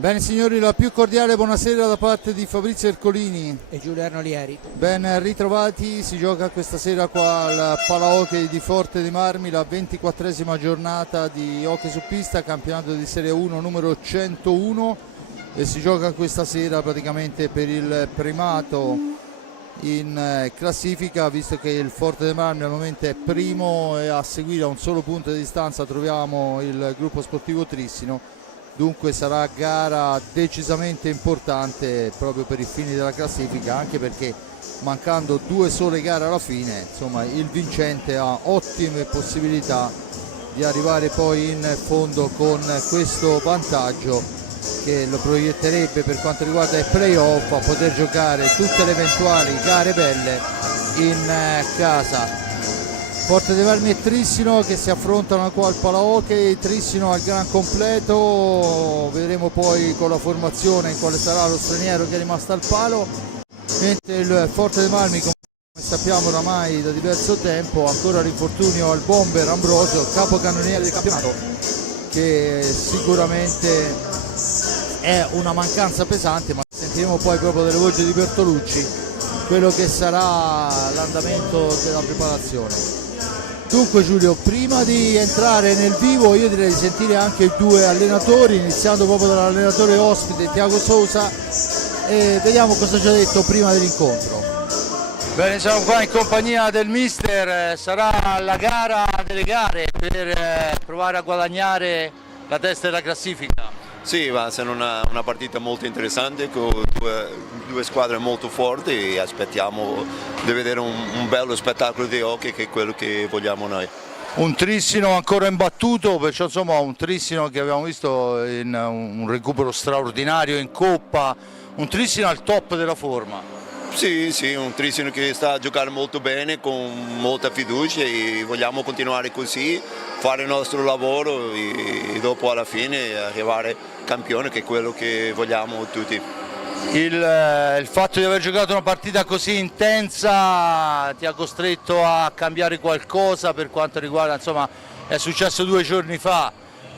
Bene signori, la più cordiale buonasera da parte di Fabrizio Ercolini e Giuliano Lieri. Ben ritrovati, si gioca questa sera qua al Palahockey di Forte dei Marmi, la 24esima giornata di hockey su pista, campionato di Serie 1 numero 101, e si gioca questa sera praticamente per il primato in classifica, visto che il Forte dei Marmi al momento è primo e a seguire a un solo punto di distanza troviamo il gruppo sportivo Trissino. Dunque sarà gara decisamente importante proprio per i fini della classifica, anche perché mancando due sole gare alla fine, insomma, il vincente ha ottime possibilità di arrivare poi in fondo con questo vantaggio che lo proietterebbe per quanto riguarda i playoff a poter giocare tutte le eventuali gare belle in casa. Forte dei Marmi e Trissino che si affrontano qua al Palahockey, Trissino al gran completo, vedremo poi con la formazione quale sarà lo straniero che è rimasto al palo, mentre il Forte dei Marmi, come sappiamo oramai da diverso tempo, ancora l'infortunio al bomber Ambrosio, capocannoniere del campionato, che sicuramente è una mancanza pesante, ma sentiremo poi proprio dalle voci di Bertolucci quello che sarà l'andamento della preparazione. Dunque Giulio, prima di entrare nel vivo io direi di sentire anche i due allenatori, iniziando proprio dall'allenatore ospite Tiago Sousa, e vediamo cosa ci ha detto prima dell'incontro. Bene, siamo qua in compagnia del mister, sarà la gara delle gare per provare a guadagnare la testa della classifica. Sì, va a essere una partita molto interessante con due squadre molto forti e aspettiamo di vedere un bello spettacolo di hockey, che è quello che vogliamo noi. Un Trissino ancora imbattuto, perciò insomma un Trissino che abbiamo visto in un recupero straordinario in Coppa, un Trissino al top della forma. Sì, un Trissino che sta a giocare molto bene, con molta fiducia, e vogliamo continuare così, fare il nostro lavoro e dopo alla fine arrivare campione, che è quello che vogliamo tutti. Il fatto di aver giocato una partita così intensa ti ha costretto a cambiare qualcosa per quanto riguarda, insomma, è successo 2 giorni fa,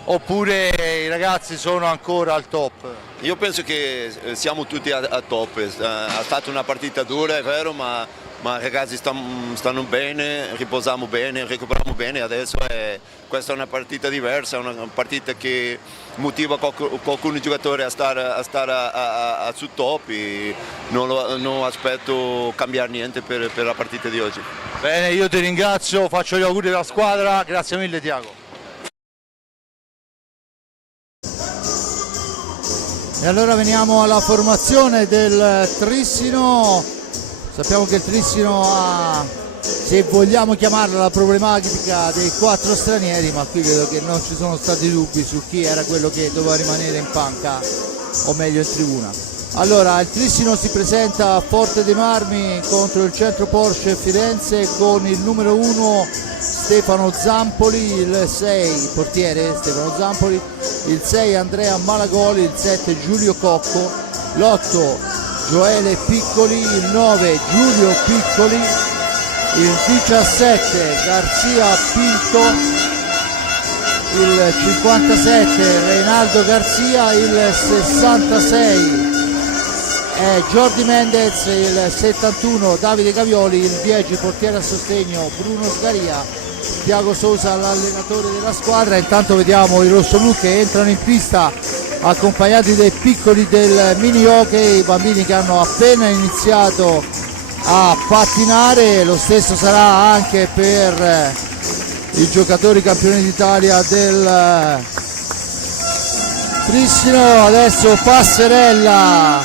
oppure i ragazzi sono ancora al top? Io penso che siamo tutti a top, è stata una partita dura, è vero, ma i ragazzi stanno bene, riposiamo bene, recuperiamo bene, adesso questa è una partita diversa, una partita che motiva qualcuno giocatore a stare su top, e non aspetto cambiare niente per la partita di oggi. Bene, io ti ringrazio, faccio gli auguri alla squadra, grazie mille Tiago. E allora veniamo alla formazione del Trissino. Sappiamo che il Trissino ha, se vogliamo chiamarla, la problematica dei 4 stranieri, ma qui vedo che non ci sono stati dubbi su chi era quello che doveva rimanere in panca, o meglio in tribuna. Allora, il Trissino si presenta a Forte dei Marmi contro il Centro Porsche Firenze con il numero 1 Stefano Zampoli, il 6 portiere Stefano Zampoli, il 6 Andrea Malagoli, il 7 Giulio Cocco, l'8 Gioele Piccoli, il 9 Giulio Piccoli, il 17 Garzia Pinto, il 57 Reinaldo Garzia, il 66 è Jordi Mendez, il 71 Davide Cavioli, il 10 portiere a sostegno Bruno Scaria. Tiago Sousa l'allenatore della squadra. Intanto vediamo i rossoblu che entrano in pista accompagnati dai piccoli del mini hockey, i bambini che hanno appena iniziato a pattinare. Lo stesso sarà anche per i giocatori campioni d'Italia del Trissino. Adesso passerella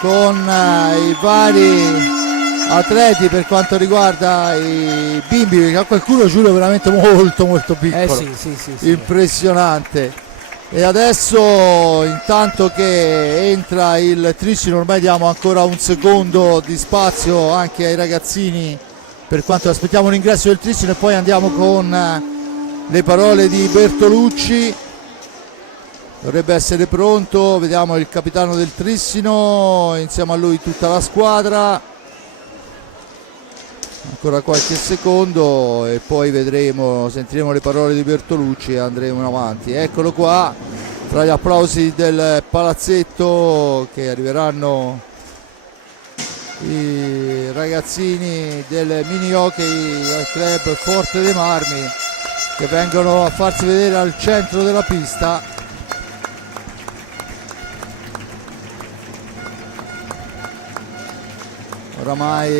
con i vari atleti per quanto riguarda i bimbi, perché a qualcuno Giulio è veramente molto piccolo, Sì. impressionante. E adesso, intanto che entra il Trissino, ormai diamo ancora un secondo di spazio anche ai ragazzini per quanto aspettiamo l'ingresso del Trissino, e poi andiamo con le parole di Bertolucci. Dovrebbe essere pronto, vediamo il capitano del Trissino, insieme a lui tutta la squadra. Ancora qualche secondo e poi vedremo, sentiremo le parole di Bertolucci e andremo avanti. Eccolo qua, tra gli applausi del palazzetto che arriveranno i ragazzini del mini hockey club Forte dei Marmi, che vengono a farsi vedere al centro della pista. Oramai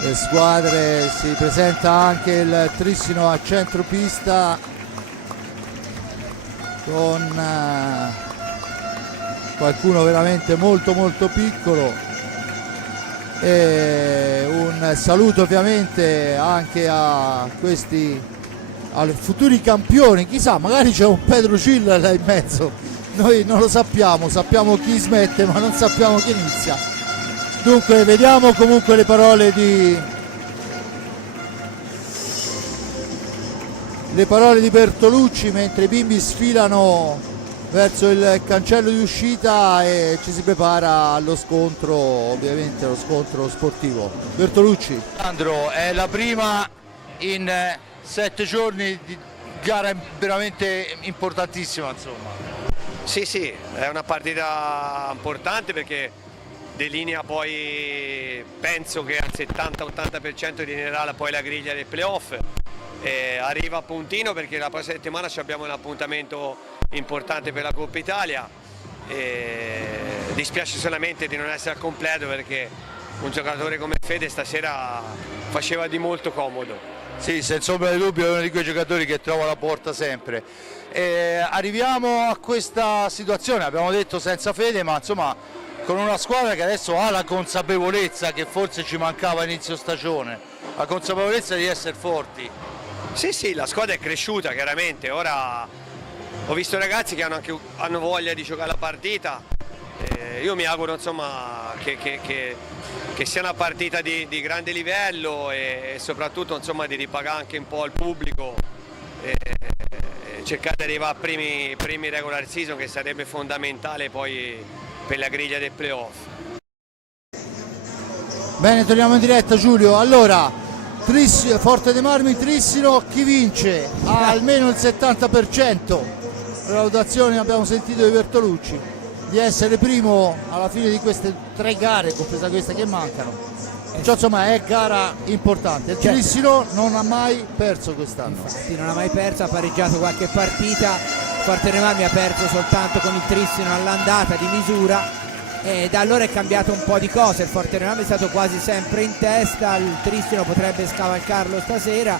le squadre, si presenta anche il Trissino a centro pista con qualcuno veramente molto piccolo. E un saluto ovviamente anche a questi, ai futuri campioni, chissà, magari c'è un Pedro Gil là in mezzo, noi non lo sappiamo chi smette ma non sappiamo chi inizia. Dunque vediamo comunque le parole di Bertolucci mentre i bimbi sfilano verso il cancello di uscita e ci si prepara allo scontro, ovviamente lo scontro sportivo. Bertolucci. Sandro, è la prima in 7 giorni di gara veramente importantissima, insomma. Sì, è una partita importante perché delinea poi, penso che al 70-80% delineerà poi la griglia dei playoff. Arriva a puntino perché la prossima settimana abbiamo un appuntamento importante per la Coppa Italia. Dispiace solamente di non essere al completo perché un giocatore come Fede stasera faceva di molto comodo. Sì, senza ombra di dubbio è uno di quei giocatori che trova la porta sempre. Arriviamo a questa situazione, abbiamo detto senza Fede, ma insomma con una squadra che adesso ha la consapevolezza che forse ci mancava a inizio stagione, la consapevolezza di essere forti. Sì, la squadra è cresciuta chiaramente, ora ho visto ragazzi che hanno voglia di giocare la partita, io mi auguro insomma che sia una partita di grande livello e soprattutto insomma di ripagare anche un po' al pubblico, cercare di arrivare a primi regular season, che sarebbe fondamentale poi per la griglia del playoff. Bene, torniamo in diretta Giulio, allora Forte dei Marmi, Trissino, chi vince? Ha almeno il 70%, la valutazione abbiamo sentito di Bertolucci, di essere primo alla fine di queste 3 gare, compresa queste che mancano. Cioè, insomma è gara importante, il Trissino non ha mai perso quest'anno. Infatti non ha mai perso, ha pareggiato qualche partita, Forte dei Marmi ha perso soltanto con il Trissino all'andata di misura. E da allora è cambiato un po' di cose, il Forte dei Marmi è stato quasi sempre in testa, il Trissino potrebbe scavalcarlo stasera,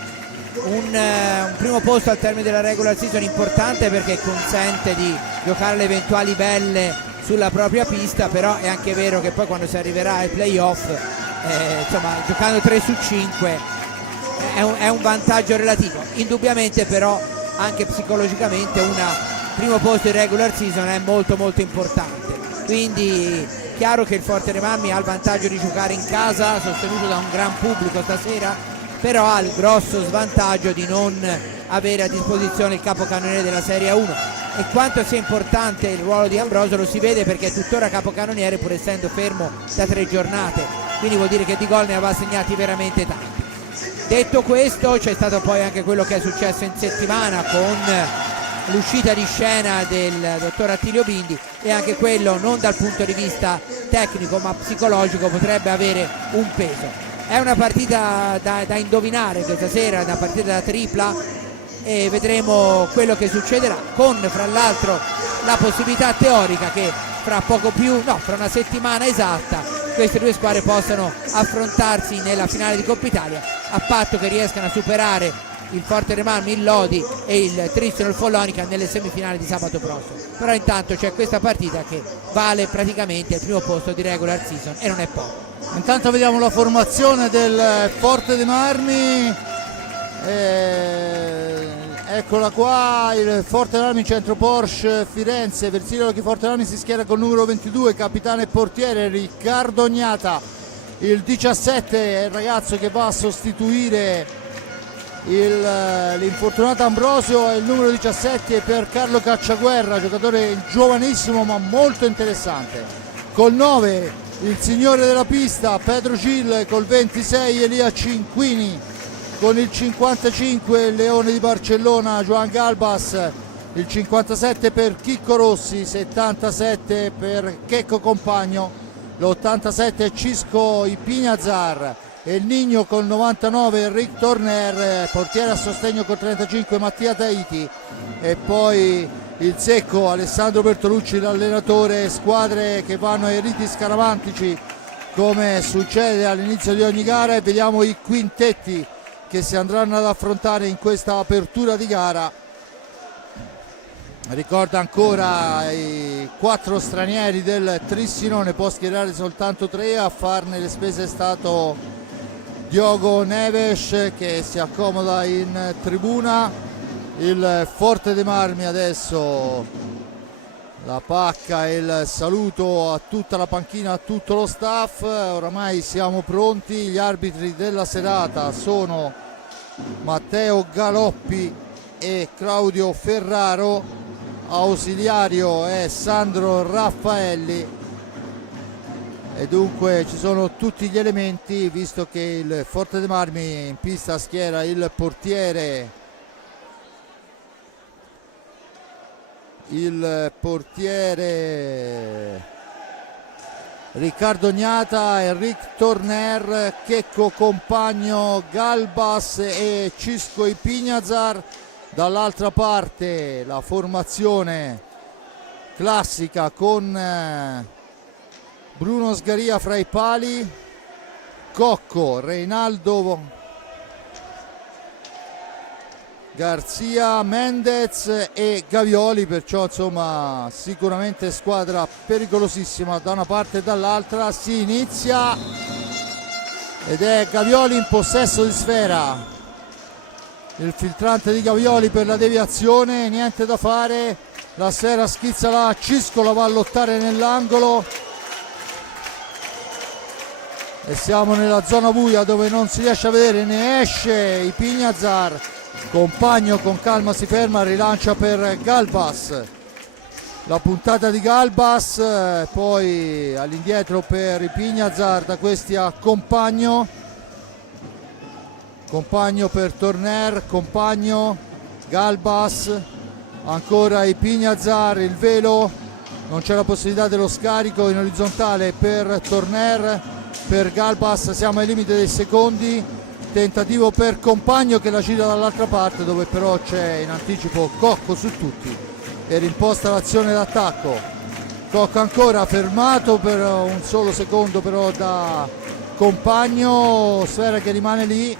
un primo posto al termine della regular season importante perché consente di giocare le eventuali belle sulla propria pista, però è anche vero che poi quando si arriverà ai playoff, insomma giocando 3 su 5 è un vantaggio relativo, indubbiamente però anche psicologicamente un primo posto in regular season è molto importante. Quindi chiaro che il Forte dei Marmi ha il vantaggio di giocare in casa sostenuto da un gran pubblico stasera, però ha il grosso svantaggio di non avere a disposizione il capocannoniere della Serie 1 e quanto sia importante il ruolo di Ambrosio lo si vede perché è tuttora capocannoniere pur essendo fermo da 3 giornate, quindi vuol dire che di gol ne aveva segnati veramente tanti. Detto questo, c'è stato poi anche quello che è successo in settimana con l'uscita di scena del dottor Attilio Bindi e anche quello non dal punto di vista tecnico ma psicologico potrebbe avere un peso. È una partita da indovinare questa sera, una partita da tripla e vedremo quello che succederà con fra l'altro la possibilità teorica che fra una settimana esatta queste 2 squadre possano affrontarsi nella finale di Coppa Italia a patto che riescano a superare il Forte dei Marmi, il Lodi e il Trissino il Follonica nelle semifinali di sabato prossimo. Però intanto c'è questa partita che vale praticamente il primo posto di regular season e non è poco. Intanto vediamo la formazione del Forte dei Marmi, eccola qua, il Forte dei Marmi centro Porsche Firenze, Versilo Forte dei Marmi si schiera con il numero 22, capitano e portiere Riccardo Ognata, il 17 è il ragazzo che va a sostituire l'infortunato Ambrosio e il numero 17 per Carlo Cacciaguerra, giocatore giovanissimo ma molto interessante. Col 9 il signore della pista Pedro Gil, col 26 Elia Cinquini, con il 55 il leone di Barcellona Joan Galbas, il 57 per Chicco Rossi, 77 per Checco Compagno, l'87 Cisco Ipignazar e il Nigno col 99 Rick Torner, portiere a sostegno con 35 Mattia Tahiti e poi il secco Alessandro Bertolucci, l'allenatore. Squadre che vanno ai riti scaramantici come succede all'inizio di ogni gara, e vediamo i quintetti che si andranno ad affrontare in questa apertura di gara. Ricorda ancora i 4 stranieri del Trissino, ne può schierare soltanto 3, a farne le spese è stato Diogo Neves che si accomoda in tribuna. Il Forte dei Marmi adesso, la pacca e il saluto a tutta la panchina, a tutto lo staff. Oramai siamo pronti, gli arbitri della serata sono Matteo Galoppi e Claudio Ferraro, ausiliario è Sandro Raffaelli e dunque ci sono tutti gli elementi, visto che il Forte dei Marmi in pista schiera il portiere Riccardo Gnata, Enric Torner, Checco Compagno, Galbas e Cisco Ipignazar. Dall'altra parte la formazione classica con Bruno Sgaria fra i pali, Cocco, Reinaldo Garzia, Mendez e Gavioli, perciò insomma sicuramente squadra pericolosissima da una parte e dall'altra. Si inizia ed è Gavioli in possesso di sfera, il filtrante di Gavioli per la deviazione, niente da fare, la sfera schizza là, Cisco la va a lottare nell'angolo e siamo nella zona buia dove non si riesce a vedere, ne esce Ipignazar. Compagno con calma si ferma, rilancia per Galbas, la puntata di Galbas, poi all'indietro per Ipignazar, da questi a Compagno per Torner, Compagno, Galbas, ancora Ipignazar, il velo, non c'è la possibilità dello scarico in orizzontale per Torner, per Galbas siamo ai limiti dei secondi. Tentativo per Compagno che la gira dall'altra parte, dove però c'è in anticipo Cocco su tutti e rimposta l'azione d'attacco. Cocco ancora fermato per un solo secondo però da Compagno, sfera che rimane lì.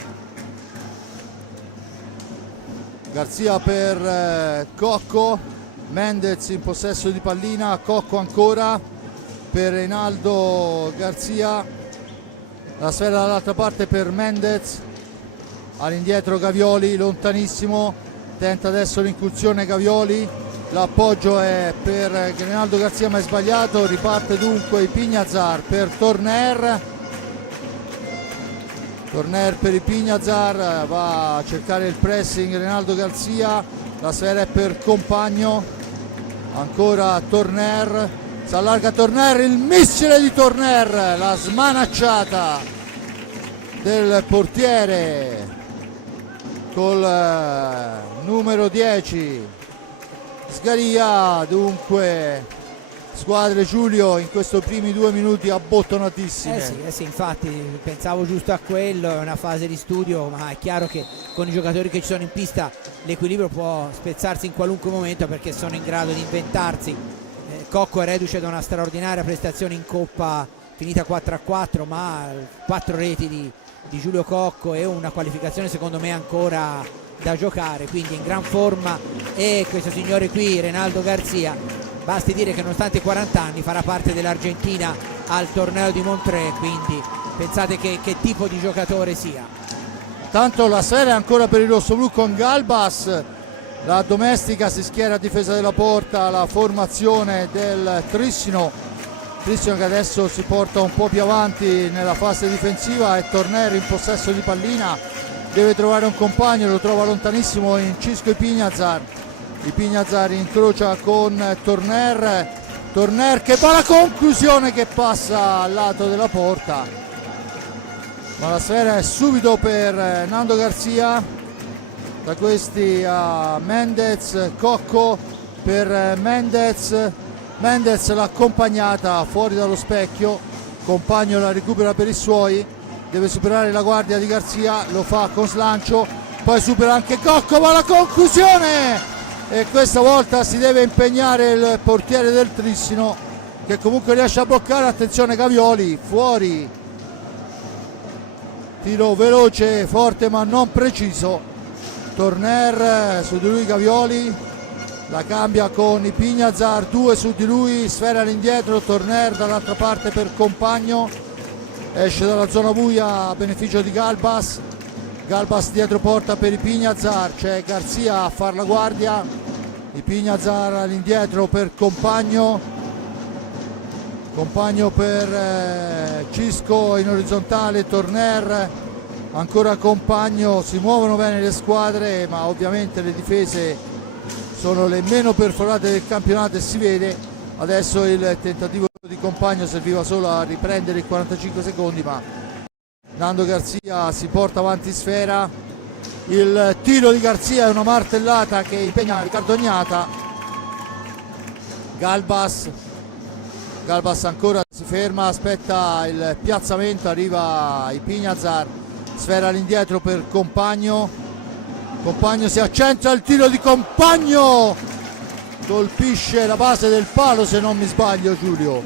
Garzia per Cocco, Mendez in possesso di pallina, Cocco ancora per Reinaldo Garzia. La sfera dall'altra parte per Mendez, all'indietro Gavioli, lontanissimo, tenta adesso l'incursione Gavioli, l'appoggio è per Reinaldo Garzia ma è sbagliato, riparte dunque Ipignazar per Torner per Ipignazar, va a cercare il pressing Reinaldo Garzia, la sfera è per Compagno, ancora Torner, si allarga Torner, il missile di Torner, la smanacciata del portiere col numero 10 Sgaria. Dunque squadre, Giulio, in questi primi 2 minuti abbottonatissime. Sì, infatti pensavo giusto a quello, è una fase di studio, ma è chiaro che con i giocatori che ci sono in pista l'equilibrio può spezzarsi in qualunque momento perché sono in grado di inventarsi. Cocco è reduce da una straordinaria prestazione in Coppa finita 4-4, ma 4 reti di Giulio Cocco e una qualificazione secondo me ancora da giocare, quindi in gran forma. E questo signore qui, Reinaldo Garzia, basti dire che nonostante i 40 anni farà parte dell'Argentina al torneo di Montreux, quindi pensate che tipo di giocatore sia. Tanto la sfera è ancora per il rossoblu con Galbas, la domestica si schiera a difesa della porta, la formazione del Trissino che adesso si porta un po' più avanti nella fase difensiva, e Torner in possesso di pallina, deve trovare un compagno, lo trova lontanissimo in Cisco Ipignazar incrocia con Torner che fa la conclusione, che passa al lato della porta, ma la sfera è subito per Nando Garzia. da questi a Mendez, Cocco per Mendez, Mendez l'ha accompagnata fuori dallo specchio, Compagno la recupera per i suoi, deve superare la guardia di Garzia, lo fa con slancio, poi supera anche Cocco, ma la conclusione, e questa volta si deve impegnare il portiere del Trissino che comunque riesce a bloccare. Attenzione Gavioli, fuori, tiro veloce, forte ma non preciso, Torner su di lui, Gavioli la cambia con Ipignazar, 2 su di lui, sfera all'indietro, Torner dall'altra parte per Compagno, esce dalla zona buia a beneficio di Galbas, Galbas dietro porta per Ipignazar, c'è Garzia a far la guardia, Ipignazar all'indietro per Compagno, Compagno per Cisco in orizzontale, Torner, ancora Compagno, si muovono bene le squadre ma ovviamente le difese sono le meno perforate del campionato e si vede. Adesso il tentativo di Compagno serviva solo a riprendere i 45 secondi, ma Nando Garzia si porta avanti sfera, il tiro di Garzia è una martellata che impegna Riccardo Ognata, Galbas ancora si ferma, aspetta il piazzamento, arriva Ipignazar, sfera all'indietro per Compagno, Compagno si accentra, il tiro di Compagno colpisce la base del palo se non mi sbaglio, Giulio,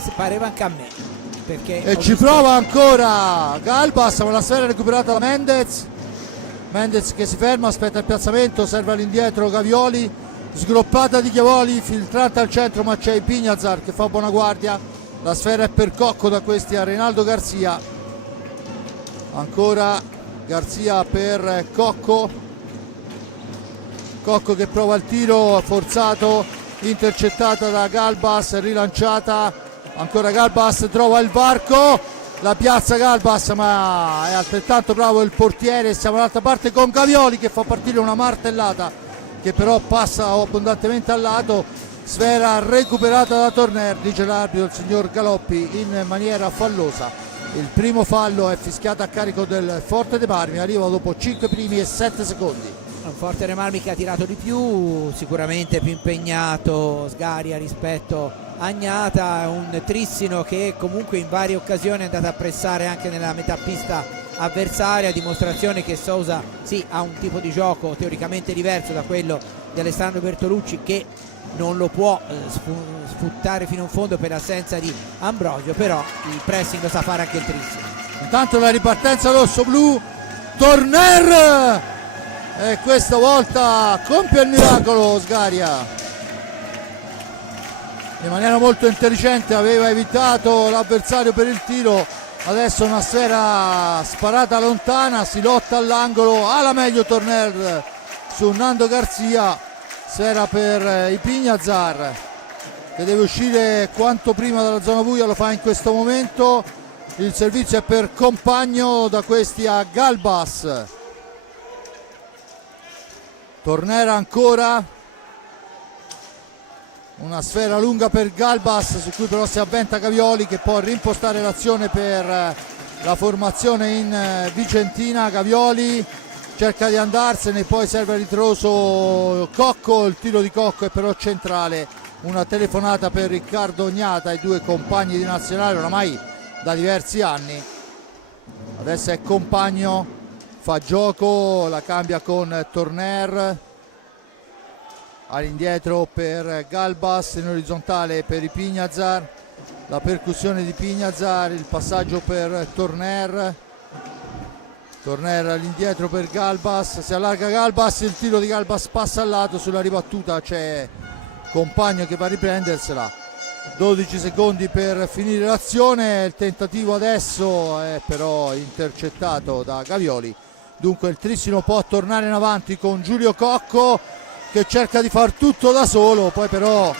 si pareva anche a me, perché e ci prova ancora Galbas, ma la sfera è recuperata da Mendez, Mendez che si ferma, aspetta il piazzamento, serve all'indietro Gavioli, sgroppata di Gavioli, filtrata al centro ma c'è Ipignazar che fa buona guardia, la sfera è per Cocco, da questi a Reinaldo Garzia, ancora Garzia per Cocco, Cocco che prova il tiro forzato, intercettata da Galbas, rilanciata, ancora Galbas trova il varco, la piazza Galbas ma è altrettanto bravo il portiere, siamo dall'altra parte con Gavioli che fa partire una martellata che però passa abbondantemente al lato, sfera recuperata da Torner, dice l'arbitro il signor Galoppi in maniera fallosa. Il primo fallo è fischiato a carico del Forte dei Marmi, arriva dopo 5 primi e 7 secondi. Un Forte dei Marmi che ha tirato di più, sicuramente più impegnato Sgaria rispetto a Agnata, un Trissino che comunque in varie occasioni è andato a pressare anche nella metà pista avversaria, dimostrazione che Sousa sì ha un tipo di gioco teoricamente diverso da quello di Alessandro Bertolucci, che non lo può sfruttare fino in fondo per l'assenza di Ambrosio, però il pressing lo sa fare anche il Trissino. Intanto la ripartenza rosso-blu, Torner, e questa volta compie il miracolo Sgaria in maniera molto intelligente, aveva evitato l'avversario per il tiro, adesso una sfera sparata lontana, si lotta all'angolo, ha la meglio Torner su Nando Garzia, sfera per Ipignazar che deve uscire quanto prima dalla zona buia, lo fa in questo momento, il servizio è per Compagno, da questi a Galbas, Torner ancora, una sfera lunga per Galbas su cui però si avventa Gavioli che può rimpostare l'azione per la formazione in Vicentina. Gavioli cerca di andarsene, poi serve a ritroso Cocco, il tiro di Cocco è però centrale, una telefonata per Riccardo Ognata, i due compagni di nazionale oramai da diversi anni. Adesso è Compagno, fa gioco, la cambia con Torner, all'indietro per Galbas, in orizzontale per Ipignazar, la percussione di Ipignazar, il passaggio per Torner, Torner all'indietro per Galbas, si allarga Galbas, il tiro di Galbas passa al lato, sulla ribattuta c'è Compagno che va a riprendersela, 12 secondi per finire l'azione, il tentativo adesso è però intercettato da Gavioli, dunque il Trissino può tornare in avanti con Giulio Cocco che cerca di far tutto da solo, poi però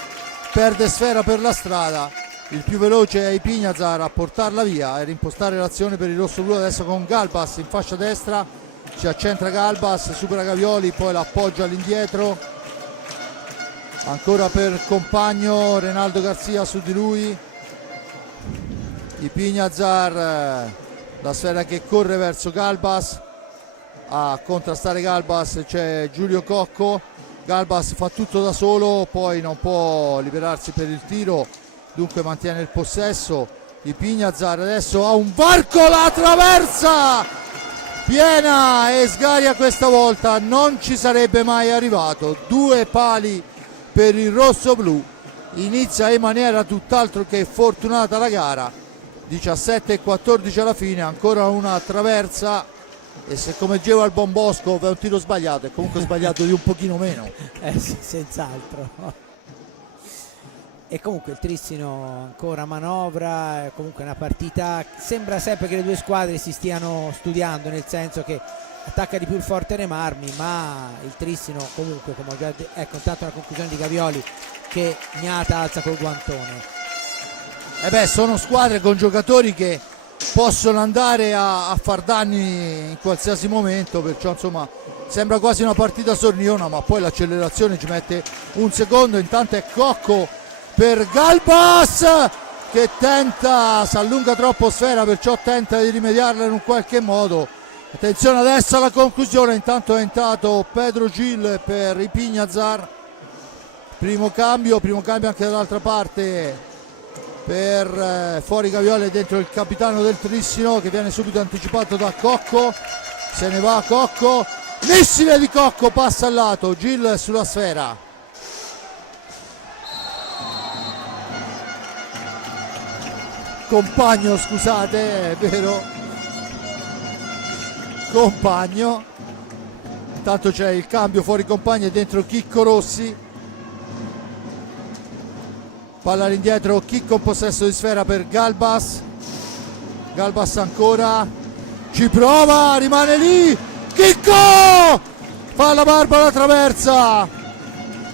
perde sfera per la strada, il più veloce è Ipignazar a portarla via e rimpostare l'azione per il rosso-blu adesso con Galbas in fascia destra, si accentra Galbas, supera Gavioli, poi la appoggia all'indietro, ancora per Compagno, Reinaldo Garzia su di lui, Ipignazar, la sfera che corre verso Galbas, a contrastare Galbas c'è Giulio Cocco. Galbas fa tutto da solo, poi non può liberarsi per il tiro, dunque mantiene il possesso. Ipignazar adesso ha un varco, la traversa piena e Sgaria questa volta non ci sarebbe mai arrivato. 2 pali per il rosso-blu, inizia in maniera tutt'altro che fortunata la gara. 17-14 alla fine, ancora una traversa, e se come diceva il buon Bosco è un tiro sbagliato, è comunque sbagliato di un pochino meno. Sì, senz'altro. E comunque il Trissino ancora manovra, è comunque una partita, sembra sempre che le due squadre si stiano studiando, nel senso che attacca di più il Forte Marmi, ma il Trissino comunque, come ho già detto, ecco intanto la conclusione di Gavioli che Gnata alza col guantone. Sono squadre con giocatori che possono andare a far danni in qualsiasi momento, perciò insomma sembra quasi una partita sorniona, ma poi l'accelerazione ci mette un secondo. Intanto è Cocco per Galbas che tenta, si allunga troppo Sfera, perciò tenta di rimediarla in un qualche modo. Attenzione adesso alla conclusione, intanto è entrato Pedro Gil per Ipignazar. Primo cambio anche dall'altra parte per fuori Gavioli e dentro il capitano del Trissino che viene subito anticipato da Cocco. Se ne va Cocco, missile di Cocco, passa al lato, Gil sulla Sfera. Compagno, scusate, è vero, Compagno. Intanto c'è il cambio fuori Compagno e dentro Chicco Rossi. Palla all'indietro, Chicco in possesso di Sfera per Galbas. Galbas ancora, ci prova, rimane lì, Chicco fa la barba alla traversa.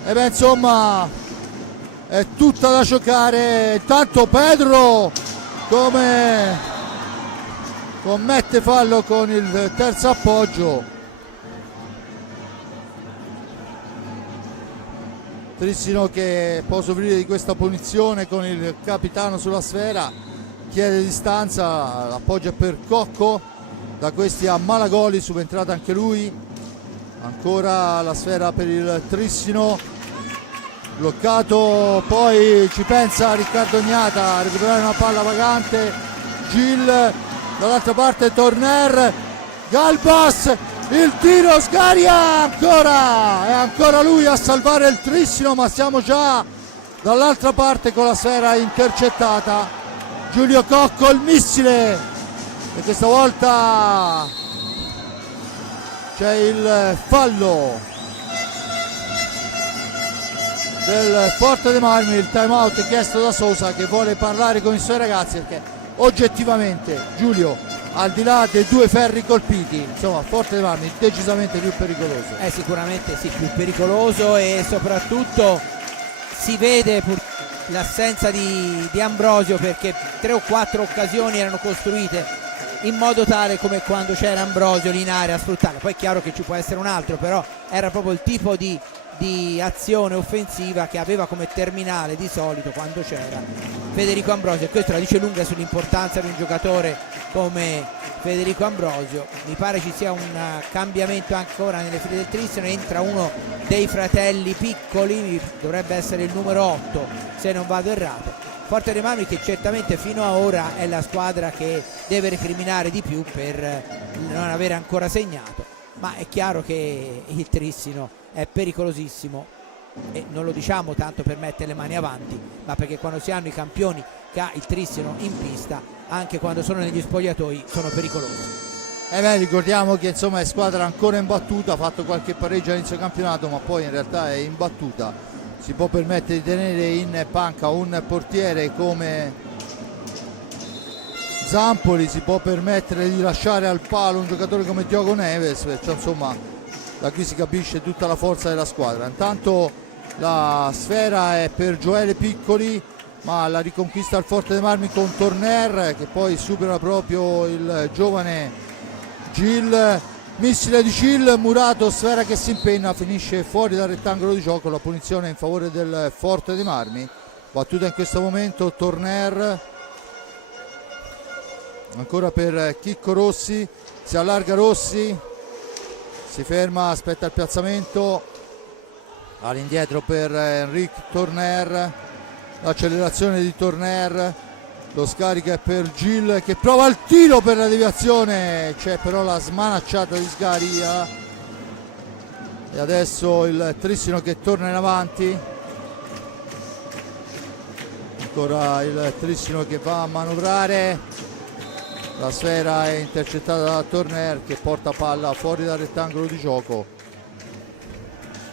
E insomma è tutta da giocare. Intanto Pedro come commette fallo con il terzo appoggio. Trissino che può soffrire di questa punizione con il capitano sulla Sfera, chiede distanza, l'appoggia per Cocco, da questi a Malagoli, subentrato anche lui. Ancora la Sfera per il Trissino, bloccato, poi ci pensa Riccardo Gnata a recuperare una palla vagante. Gil dall'altra parte, Torner, Galbas, il tiro, Sgaria ancora, è ancora lui a salvare il Trissino, ma siamo già dall'altra parte con la Sfera intercettata. Giulio Cocco, il missile, e questa volta c'è il fallo del Forte dei Marmi. Il time out chiesto da Sosa che vuole parlare con i suoi ragazzi, perché oggettivamente Giulio, al di là dei 2 ferri colpiti, insomma Forte dei Marmi decisamente più pericoloso. Sicuramente sì, più pericoloso, e soprattutto si vede l'assenza di Ambrosio, perché 3 o 4 occasioni erano costruite in modo tale come quando c'era Ambrosio lì in area a sfruttare. Poi è chiaro che ci può essere un altro, però era proprio il tipo di azione offensiva che aveva come terminale di solito quando c'era Federico Ambrosio, e questo la dice lunga sull'importanza di un giocatore come Federico Ambrosio. Mi pare ci sia un cambiamento ancora nelle file del Trissino, entra uno dei fratelli piccoli, dovrebbe essere il numero 8 se non vado errato. Forte dei Marmi che certamente fino ad ora è la squadra che deve recriminare di più per non avere ancora segnato, ma è chiaro che il Trissino è pericolosissimo, e non lo diciamo tanto per mettere le mani avanti, ma perché quando si hanno i campioni che ha il Trissino in pista, anche quando sono negli spogliatoi sono pericolosi. Ricordiamo che insomma è squadra ancora imbattuta, ha fatto qualche pareggio all'inizio campionato, ma poi in realtà è imbattuta. Si può permettere di tenere in panca un portiere come Zampoli, si può permettere di lasciare al palo un giocatore come Diogo Neves, perciò insomma da qui si capisce tutta la forza della squadra. Intanto la Sfera è per Gioele Piccoli, ma la riconquista al Forte dei Marmi con Torner che poi supera proprio il giovane Gil. Missile di Gil, Murato, Sfera che si impenna, finisce fuori dal rettangolo di gioco, la punizione in favore del Forte dei Marmi. Battuta in questo momento Torner, ancora per Chicco Rossi, si allarga Rossi, si ferma, aspetta il piazzamento, all'indietro per Enric Torner, l'accelerazione di Torner, lo scarica è per Gil che prova il tiro per la deviazione, c'è però la smanacciata di Sgaria e adesso il Trissino che torna in avanti, ancora il Trissino che va a manovrare, la sfera è intercettata da Torner che porta palla fuori dal rettangolo di gioco.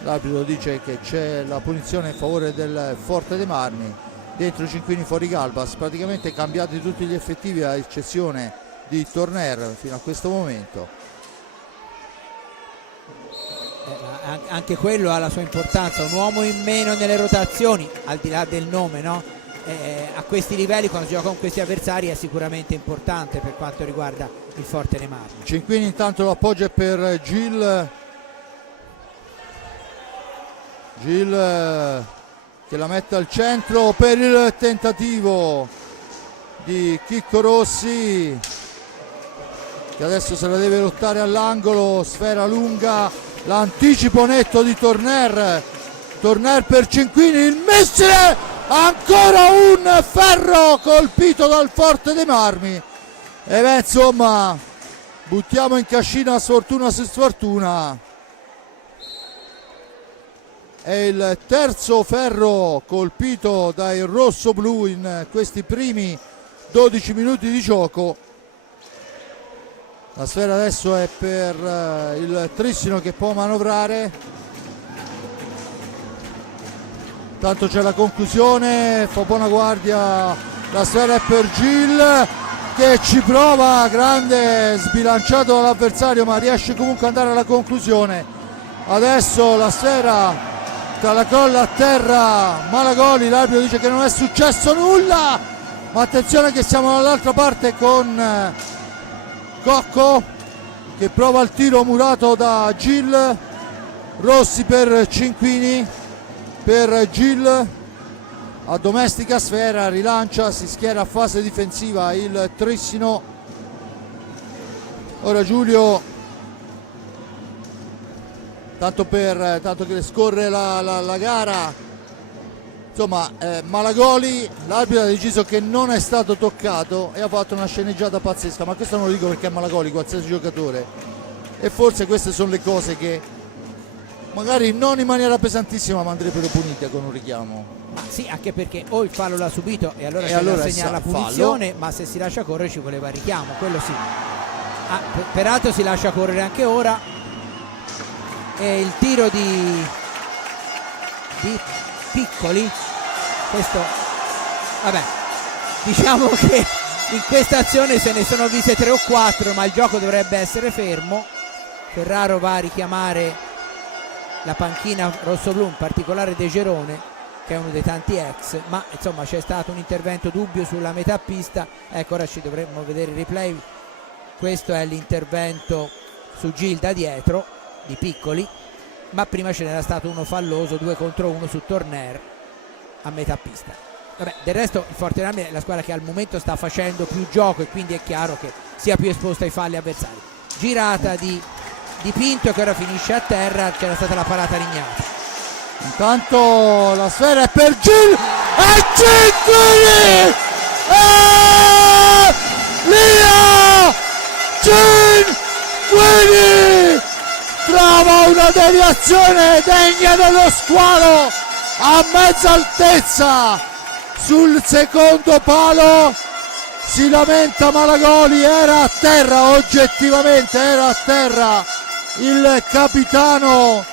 L'arbitro dice che c'è la punizione in favore del Forte dei Marmi, dentro Cinquini fuori Galbas, praticamente cambiati tutti gli effettivi a eccezione di Torner fino a questo momento. Anche quello ha la sua importanza, un uomo in meno nelle rotazioni, al di là del nome, no? A questi livelli, quando si gioca con questi avversari, è sicuramente importante per quanto riguarda il Forte dei Marmi. Cinquini intanto l'appoggio è per Gil che la mette al centro per il tentativo di Chicco Rossi che adesso se la deve lottare all'angolo, sfera lunga, l'anticipo netto di Torner per Cinquini, il missile, ancora un ferro colpito dal Forte dei Marmi e beh, insomma buttiamo in cascina sfortuna su sfortuna. È il terzo ferro colpito dai rossoblu in questi primi 12 minuti di gioco. La sfera adesso è per il Trissino che può manovrare. Tanto c'è la conclusione, fa buona guardia, la sfera è per Gil che ci prova, grande, sbilanciato dall'avversario ma riesce comunque ad andare alla conclusione. Adesso la sfera tra la colla a terra, Malagoli, l'arbitro dice che non è successo nulla, ma attenzione che siamo dall'altra parte con Cocco che prova il tiro murato da Gil, Rossi per Cinquini, per Gil, addomestica sfera, rilancia, si schiera a fase difensiva il Trissino. Ora Giulio, tanto che scorre la gara, insomma Malagoli, l'arbitro ha deciso che non è stato toccato e ha fatto una sceneggiata pazzesca, ma questo non lo dico perché è Malagoli, qualsiasi giocatore, e forse queste sono le cose che magari non in maniera pesantissima ma andrebbero punite con un richiamo. Ma sì, anche perché o il fallo l'ha subito e allora c'è allora da segnare la punizione, fallo. Ma se si lascia correre ci voleva il richiamo, quello sì. Peraltro si lascia correre anche ora. E il tiro di Piccoli, questo vabbè, diciamo che in questa azione se ne sono viste 3 o 4, ma il gioco dovrebbe essere fermo. Ferraro va a richiamare la panchina rossoblu, in particolare De Gerone che è uno dei tanti ex, ma insomma c'è stato un intervento dubbio sulla metà pista. Ecco, ora ci dovremmo vedere il replay. Questo è l'intervento su Gil da dietro di Piccoli, ma prima ce n'era stato uno falloso, 2 contro 1 su Torner a metà pista. Vabbè, del resto il Forte dei Marmi è la squadra che al momento sta facendo più gioco e quindi è chiaro che sia più esposta ai falli avversari. Girata di Pinto che ora finisce a terra, c'era stata la parata Rignati. Intanto la sfera è per Gil e Cinquini Lia Cinquini trova una deviazione degna dello squalo a mezza altezza sul secondo palo. Si lamenta Malagoli, era a terra, oggettivamente era a terra il capitano,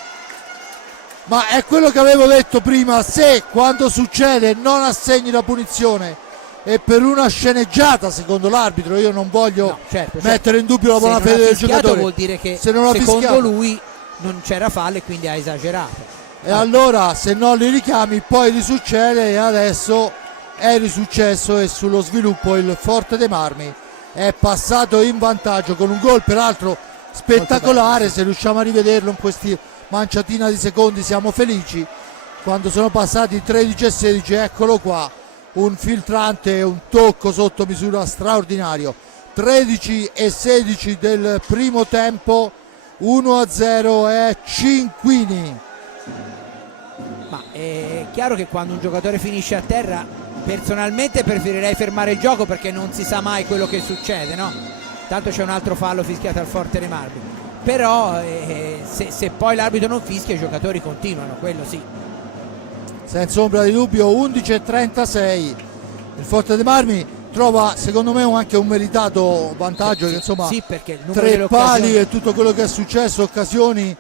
ma è quello che avevo detto prima, se quando succede non assegni la punizione e per una sceneggiata secondo l'arbitro, io non voglio mettere in dubbio la buona fede del giocatore, vuol dire che se non secondo lui non c'era fallo e quindi ha esagerato, e allora se non li richiami poi risuccede, e adesso è risuccesso e sullo sviluppo il Forte dei Marmi è passato in vantaggio con un gol peraltro spettacolare. Se riusciamo a rivederlo in questi manciatina di secondi siamo felici. Quando sono passati 13 e 16, eccolo qua, un filtrante e un tocco sotto misura straordinario. 13 e 16 del primo tempo, 1-0 è Cinquini. Ma è chiaro che quando un giocatore finisce a terra, personalmente preferirei fermare il gioco, perché non si sa mai quello che succede, no? Tanto c'è un altro fallo fischiato al Forte dei Marmi, però se poi l'arbitro non fischia i giocatori continuano, quello sì. Senza ombra di dubbio 11-36, il Forte dei Marmi trova secondo me anche un meritato vantaggio, che insomma sì, perché il numero 3 delle pali occasioni... e tutto quello che è successo, occasioni,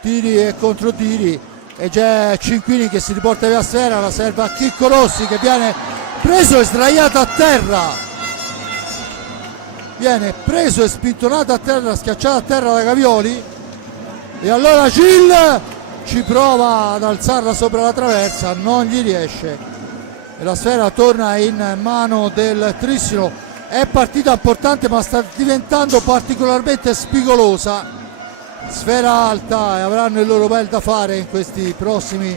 tiri e controtiri, e c'è Cinquini che si riporta via sfera, la serve a Chicco Rossi che viene preso e sdraiato a terra, viene preso e spintonato a terra, schiacciato a terra da Gavioli, e allora Gil ci prova ad alzarla sopra la traversa, non gli riesce e la sfera torna in mano del Trissino. È partita importante ma sta diventando particolarmente spigolosa, sfera alta, e avranno il loro bel da fare in questi prossimi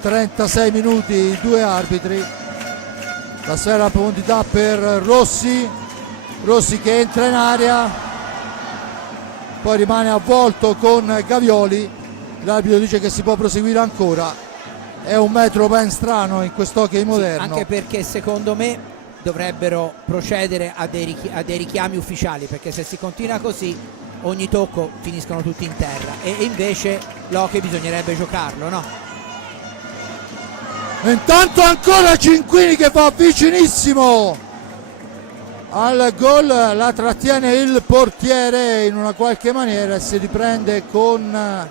36 minuti i due arbitri. La sfera a profondità per Rossi che entra in area, poi rimane avvolto con Gavioli. L'arbitro dice che si può proseguire ancora, è un metro ben strano in quest'hockey moderno. Anche perché secondo me dovrebbero procedere a dei richiami ufficiali, perché se si continua così ogni tocco finiscono tutti in terra, e invece l'hockey bisognerebbe giocarlo, no? Intanto ancora Cinquini che va vicinissimo al gol, la trattiene il portiere in una qualche maniera e si riprende con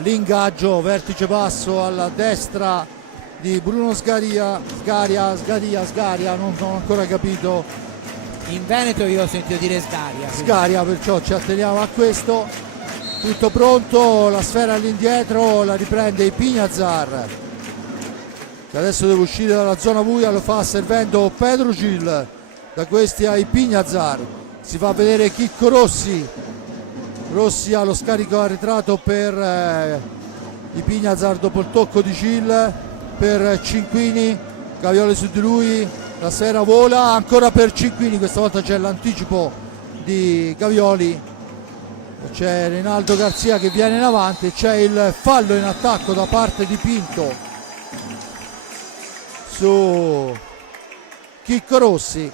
l'ingaggio, vertice basso alla destra di Bruno Sgaria, non ho ancora capito. In Veneto io ho sentito dire Sgaria, perciò ci atteniamo a questo. Tutto pronto, la sfera all'indietro, la riprende i Pignazar, che adesso deve uscire dalla zona buia, lo fa servendo Pedro Gil, da questi ai Pignazar, si fa vedere Chicco Rossi ha lo scarico arretrato per i Pignazar dopo il tocco di Gil, per Cinquini, Gavioli su di lui, la sfera vola ancora per Cinquini, questa volta c'è l'anticipo di Gavioli, c'è Rinaldo Garzia che viene in avanti, c'è il fallo in attacco da parte di Pinto su Chicco Rossi.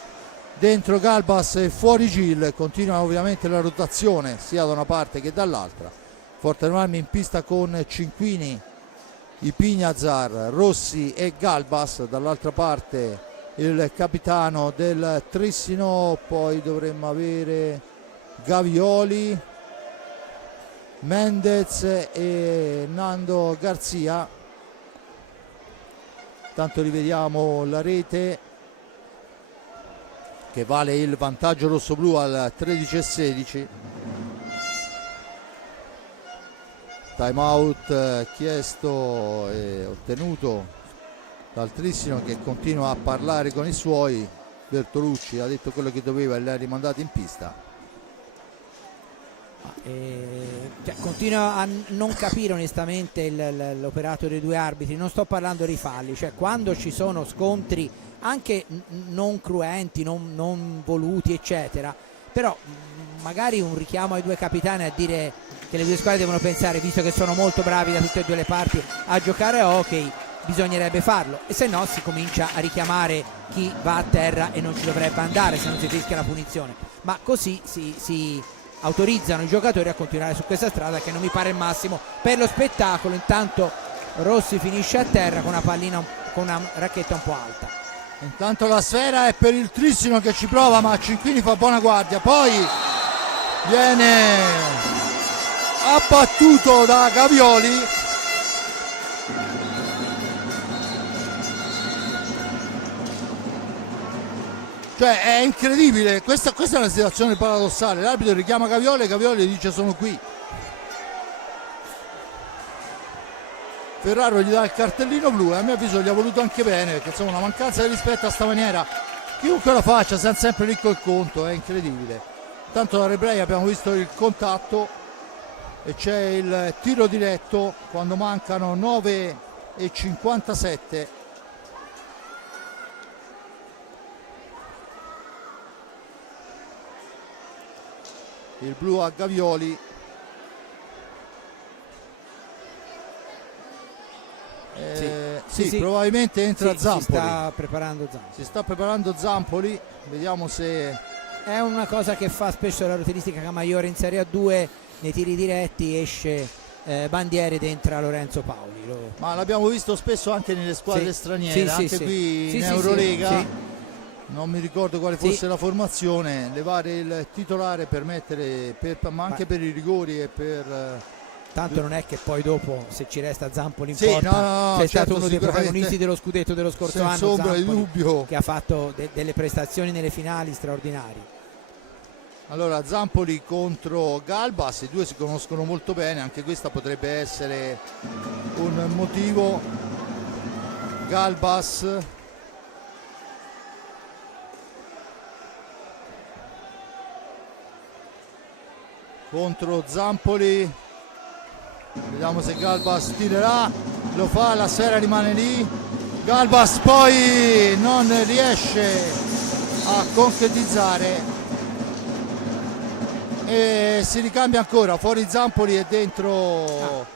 Dentro Galbas e fuori Gil, continua ovviamente la rotazione sia da una parte che dall'altra. Forte dei Marmi in pista con Cinquini, i Pignazar, Rossi e Galbas, dall'altra parte il capitano del Trissino, poi dovremmo avere Gavioli, Mendez e Nando Garzia. Tanto rivediamo la rete che vale il vantaggio rossoblu al 13-16. Time out chiesto e ottenuto dal Trissino, che continua a parlare con i suoi. Bertolucci ha detto quello che doveva e li ha rimandati in pista. Continuo a non capire onestamente l'operato dei due arbitri. Non sto parlando dei falli, cioè quando ci sono scontri anche non cruenti, non voluti eccetera, però magari un richiamo ai due capitani a dire che le due squadre devono pensare, visto che sono molto bravi da tutte e due le parti a giocare a hockey, bisognerebbe farlo, e se no si comincia a richiamare chi va a terra e non ci dovrebbe andare se non si fischia la punizione, ma così si autorizzano i giocatori a continuare su questa strada, che non mi pare il massimo per lo spettacolo. Intanto Rossi finisce a terra con una pallina, con una racchetta un po' alta. Intanto la sfera è per il Trissino che ci prova, ma Cinquini fa buona guardia, poi viene abbattuto da Gavioli. Cioè è incredibile, questa è una situazione paradossale, l'arbitro richiama Gavioli e Gavioli dice sono qui. Ferraro gli dà il cartellino blu e a mio avviso gli ha voluto anche bene, perché insomma una mancanza di rispetto a sta maniera chiunque la faccia senza sempre lì col conto, è incredibile. Tanto da replay abbiamo visto il contatto e c'è il tiro diretto quando mancano 9:57. il blu a gavioli. Sì, probabilmente entra Zampoli. Si sta preparando Zampoli. Si sta preparando Zampoli, vediamo se... È una cosa che fa spesso la rotellista Camaiore in Serie A2, nei tiri diretti esce Bandieri ed entra Lorenzo Paoli. Ma l'abbiamo visto spesso anche nelle squadre straniere, anche qui in Eurolega. Non mi ricordo quale fosse la formazione, levare il titolare per mettere, ma anche per i rigori e per... Tanto non è che poi dopo, se ci resta Zampoli in porta, sei stato uno dei protagonisti dello scudetto dello scorso anno, ombra di dubbio, che ha fatto delle prestazioni nelle finali straordinarie. Allora, Zampoli contro Galbas, i due si conoscono molto bene, anche questa potrebbe essere un motivo. Galbas contro Zampoli. Vediamo se Galbas tirerà, lo fa, la sfera rimane lì. Galbas poi non riesce a concretizzare e si ricambia ancora, fuori Zampoli e dentro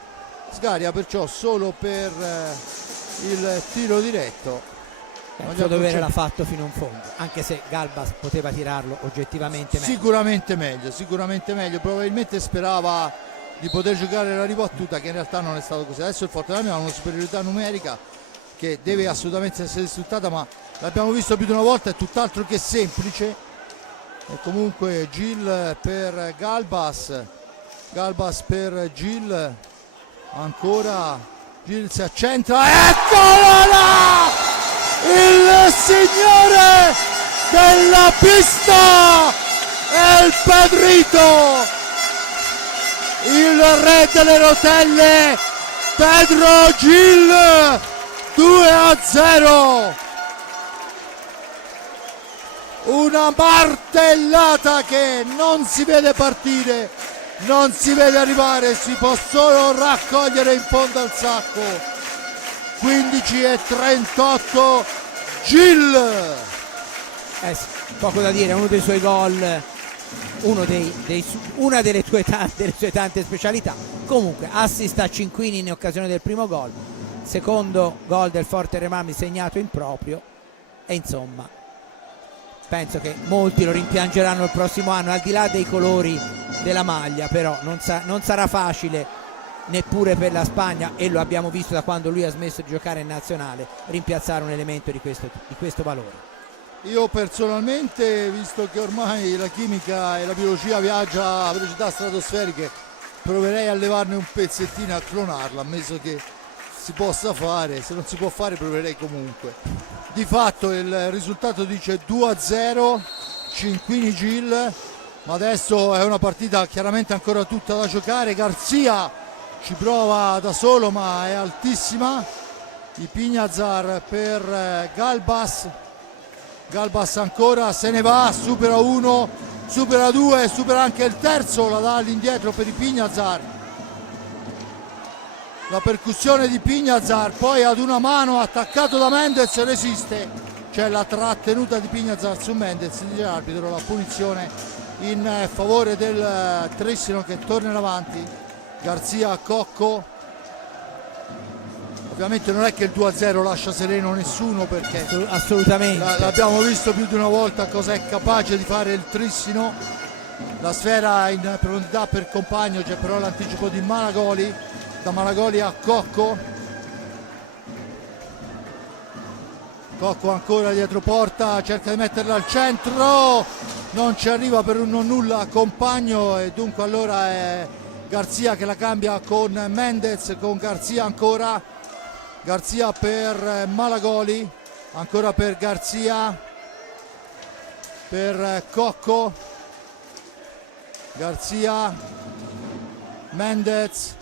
Sgaria, perciò solo per il tiro diretto. Il suo dovere l'ha fatto fino in fondo, anche se Galbas poteva tirarlo oggettivamente meglio. Sicuramente meglio, probabilmente sperava di poter giocare la ribattuta, che in realtà non è stato così. Adesso il Fortebrame ha una superiorità numerica che deve assolutamente essere sfruttata, ma l'abbiamo visto più di una volta, è tutt'altro che semplice. E comunque Gil per Galbas per Gil, ancora Gil si accentra, eccolo là, il signore della pista è il Pedrito, il re delle rotelle, Pedro Gil, 2-0. Una martellata che non si vede partire, non si vede arrivare, si può solo raccogliere in fondo al sacco. 15-38 Gil. Sì, poco da dire, uno dei suoi gol, una delle sue tante specialità. Comunque assist a Cinquini in occasione del primo gol, secondo gol del Fortebrame segnato in proprio, e insomma penso che molti lo rimpiangeranno il prossimo anno, al di là dei colori della maglia, però non sarà facile neppure per la Spagna, e lo abbiamo visto da quando lui ha smesso di giocare in nazionale, rimpiazzare un elemento di questo valore. Io personalmente, visto che ormai la chimica e la biologia viaggia a velocità stratosferiche, proverei a levarne un pezzettino e a clonarla, ammesso che si possa fare. Se non si può fare, proverei comunque. Di fatto il risultato dice 2-0 Cinquini Gil, ma adesso è una partita chiaramente ancora tutta da giocare. Garzia ci prova da solo, ma è altissima. I Pignazar per Galbas ancora, se ne va, supera uno, supera due, supera anche il terzo, la dà all'indietro per i Pignazar. La percussione di Pignazar, poi ad una mano attaccato da Mendez, resiste, c'è la trattenuta di Pignazar su Mendez, dice l'arbitro, la punizione in favore del Trissino che torna in avanti. Garzia a Cocco. Ovviamente non è che il 2-0 lascia sereno nessuno, perché assolutamente l'abbiamo visto più di una volta cosa è capace di fare il Trissino. La sfera in profondità per Compagno, c'è però l'anticipo di Malagoli, da Malagoli a Cocco. Cocco ancora dietro porta, cerca di metterla al centro, non ci arriva per un non nulla Compagno, e dunque allora è Garzia che la cambia con Mendez, con Garzia ancora. Garzia per Malagoli, ancora per Garzia, per Cocco, Garzia, Mendez,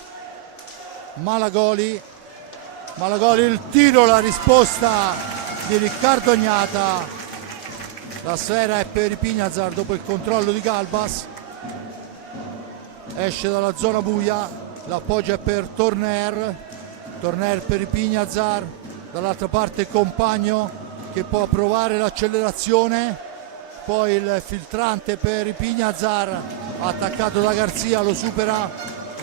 Malagoli, il tiro, la risposta di Riccardo Agnata. La sfera è per i Pignazar dopo il controllo di Galbas, esce dalla zona buia, l'appoggio è per Torner per i Pignazar, dall'altra parte Compagno che può provare l'accelerazione, poi il filtrante per i Pignazar attaccato da Garzia, lo supera,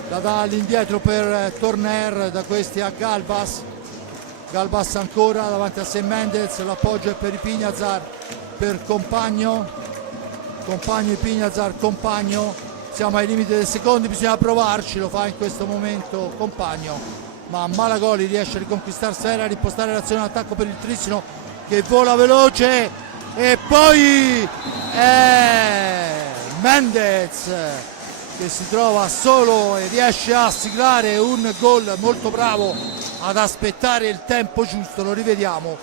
la dà all'indietro per Torner, da questi a Galbas. Galbas ancora davanti a sé Mendez, l'appoggio è per Ipiñazar, per Compagno, Ipiñazar, Compagno, siamo ai limiti dei secondi, bisogna provarci, lo fa in questo momento Compagno, ma Malagoli riesce a riconquistare sfera, a rimpostare l'azione d'attacco per il Trissino che vola veloce, e poi Mendez che si trova solo e riesce a siglare un gol, molto bravo ad aspettare il tempo giusto, lo rivediamo,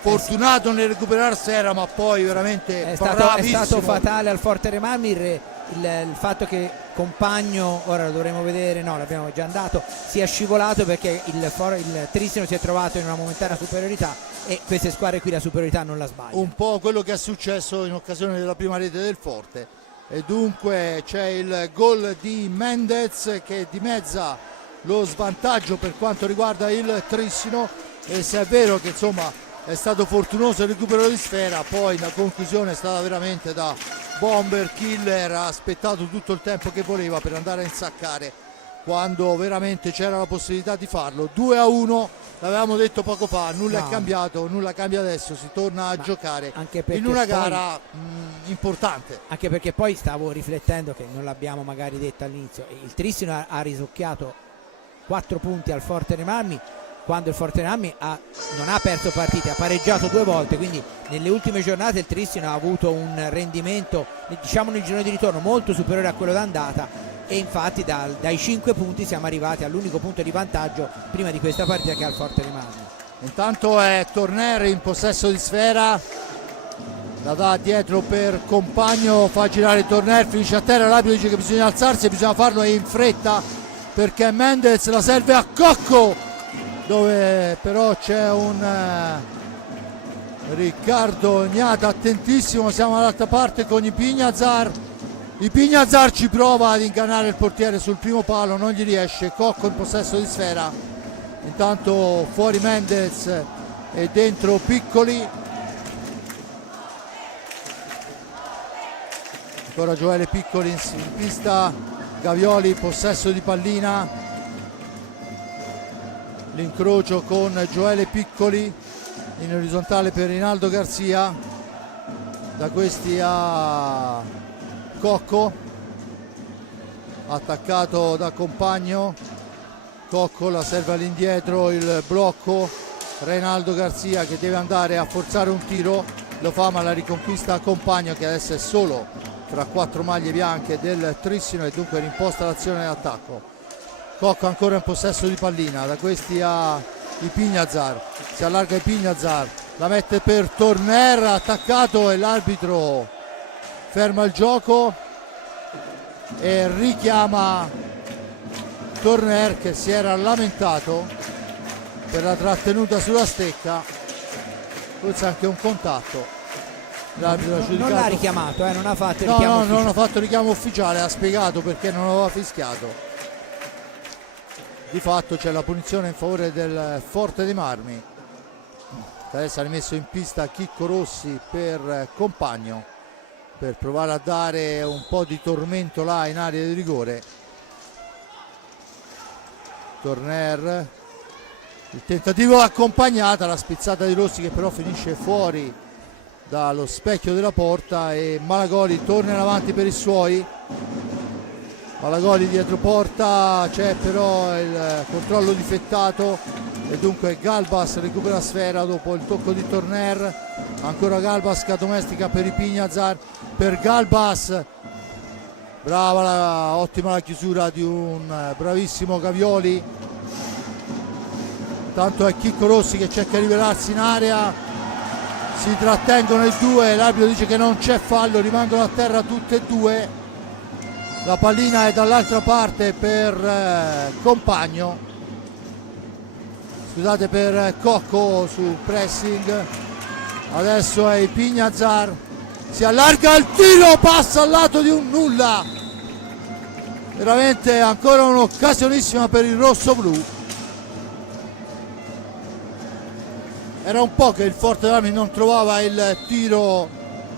fortunato nel recuperare sfera, ma poi veramente è bravissimo. stato fatale al Forte dei Marmi il fatto che Compagno, ora lo dovremo vedere, no, l'abbiamo già andato, sia scivolato perché il Trissino si è trovato in una momentanea superiorità, e queste squadre qui la superiorità non la sbagliano. Un po' quello che è successo in occasione della prima rete del Forte, e dunque c'è il gol di Mendez che dimezza lo svantaggio per quanto riguarda il Trissino, e se è vero che insomma è stato fortunoso il recupero di sfera, poi la conclusione è stata veramente da bomber killer, ha aspettato tutto il tempo che voleva per andare a insaccare quando veramente c'era la possibilità di farlo. 2-1, l'avevamo detto poco fa, nulla è cambiato, nulla cambia adesso, si torna a giocare in una gara importante. Anche perché poi stavo riflettendo, che non l'abbiamo magari detto all'inizio, il Trissino ha risucchiato 4 punti al Forte dei Marmi, quando il Forte dei Marmi non ha perso partite, ha pareggiato 2 volte, quindi nelle ultime giornate il Trissino ha avuto un rendimento, diciamo nel girone di ritorno, molto superiore a quello d'andata, e infatti dai 5 punti siamo arrivati all'unico punto di vantaggio prima di questa partita che è al Forte dei Marmi. Intanto è Torner in possesso di sfera, la dà dietro per Compagno, fa girare Torner, finisce a terra, l'arbitro dice che bisogna alzarsi e bisogna farlo in fretta perché Mendez la serve a Cocco, dove però c'è un Riccardo Gnata attentissimo, siamo dall'altra parte con Ipiñazar ci prova ad ingannare il portiere sul primo palo, non gli riesce, Cocco in possesso di sfera, intanto fuori Mendez e dentro Piccoli, ancora Gioele Piccoli in pista, Gavioli possesso di pallina, l'incrocio con Gioele Piccoli in orizzontale per Rinaldo Garzia, da questi a Cocco, attaccato da Compagno, Cocco la serve all'indietro, il blocco, Rinaldo Garzia che deve andare a forzare un tiro, lo fa ma la riconquista Compagno che adesso è solo tra 4 maglie bianche del Trissino e dunque rimposta l'azione d'attacco. Cocco ancora in possesso di pallina, da questi a Ipiñazar, si allarga Ipiñazar, la mette per Torner, attaccato, e l'arbitro ferma il gioco e richiama Torner che si era lamentato per la trattenuta sulla stecca, forse anche un contatto. L'arbitro ha giudicato. Non l'ha richiamato, non ha fatto il richiamo ufficiale. Non ha fatto richiamo ufficiale, ha spiegato perché non aveva fischiato. Di fatto c'è la punizione in favore del Forte dei Marmi, che adesso ha rimesso in pista Chicco Rossi per Compagno per provare a dare un po' di tormento là in area di rigore. Torner, il tentativo accompagnata, la spizzata di Rossi che però finisce fuori dallo specchio della porta, e Malagoli torna in avanti per i suoi. Malagoli dietro porta, c'è però il controllo difettato e dunque Galbas recupera sfera dopo il tocco di Torner, ancora Galbas che domestica per Ipiñazar, per Galbas, brava, ottima la chiusura di un bravissimo Gavioli, tanto è Chicco Rossi che cerca di rivelarsi in area, si trattengono i due, l'arbitro dice che non c'è fallo, rimangono a terra tutte e due. La pallina è dall'altra parte per Compagno, scusate, per Cocco sul pressing, adesso è Ipiñazar, si allarga il tiro, passa al lato di un nulla, veramente ancora un'occasionissima per il rosso-blu. Era un po' che il Forte dei Marmi non trovava il tiro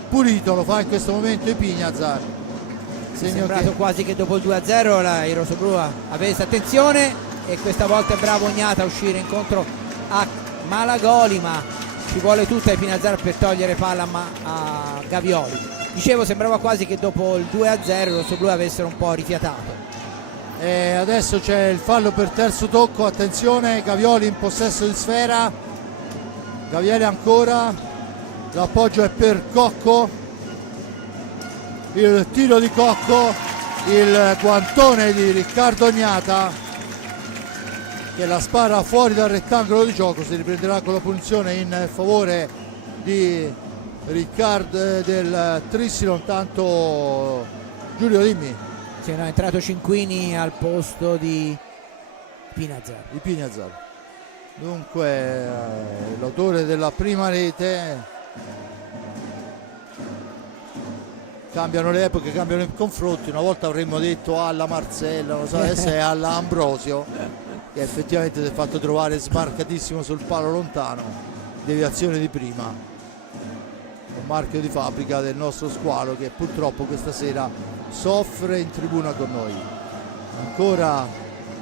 pulito, lo fa in questo momento Ipiñazar. sembrato quasi che dopo il 2-0 il rossoblu avesse attenzione, e questa volta è bravo Ognata a uscire incontro a Malagoli, ma ci vuole tutta Pinazzar per togliere palla a Gavioli. Dicevo, sembrava quasi che dopo il 2-0 i rossoblu avessero un po' rifiatato. E adesso c'è il fallo per terzo tocco, attenzione, Gavioli in possesso di sfera, Gavioli ancora, l'appoggio è per Cocco, il tiro di Cocco, il guantone di Riccardo Ognata che la spara fuori dal rettangolo di gioco. Si riprenderà con la punizione in favore di Riccardo del Trissino. Intanto Giulio, dimmi. Sì, no, è entrato Cinquini al posto di Pinazzar. Dunque l'autore della prima rete. Cambiano le epoche, cambiano i confronti. Una volta avremmo detto alla Marcella, non so, adesso è alla Ambrosio, che effettivamente si è fatto trovare smarcatissimo sul palo lontano, deviazione di prima, un marchio di fabbrica del nostro squalo che purtroppo questa sera soffre in tribuna con noi. Ancora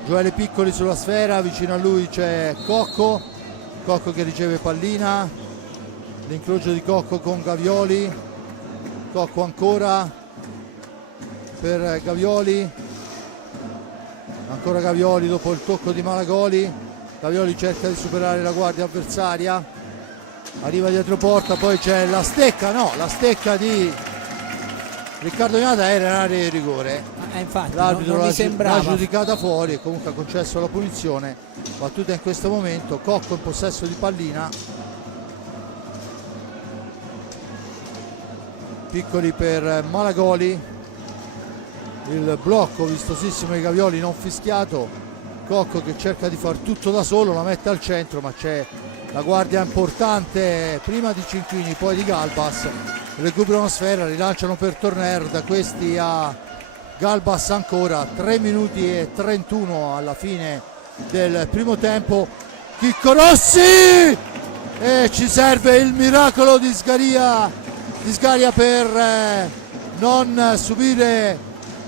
Gioele Piccoli sulla sfera, vicino a lui c'è Cocco che riceve pallina, l'incrocio di Cocco con Gavioli, Cocco ancora per Gavioli, ancora Gavioli dopo il tocco di Malagoli. Gavioli cerca di superare la guardia avversaria, arriva dietro porta, poi c'è la stecca di Riccardo Ognata, era in area di rigore, infatti l'arbitro non l'ha giudicata fuori e comunque ha concesso la punizione. Battuta in questo momento, Cocco in possesso di pallina, Piccoli per Malagoli, il blocco vistosissimo di Gavioli non fischiato, Cocco che cerca di far tutto da solo, la mette al centro ma c'è la guardia importante prima di Cinquini poi di Galbas, recuperano sfera, rilanciano per Torner, da questi a Galbas ancora, 3 minuti e 31 alla fine del primo tempo. Chicco Rossi, e ci serve il miracolo di Sgaria per non subire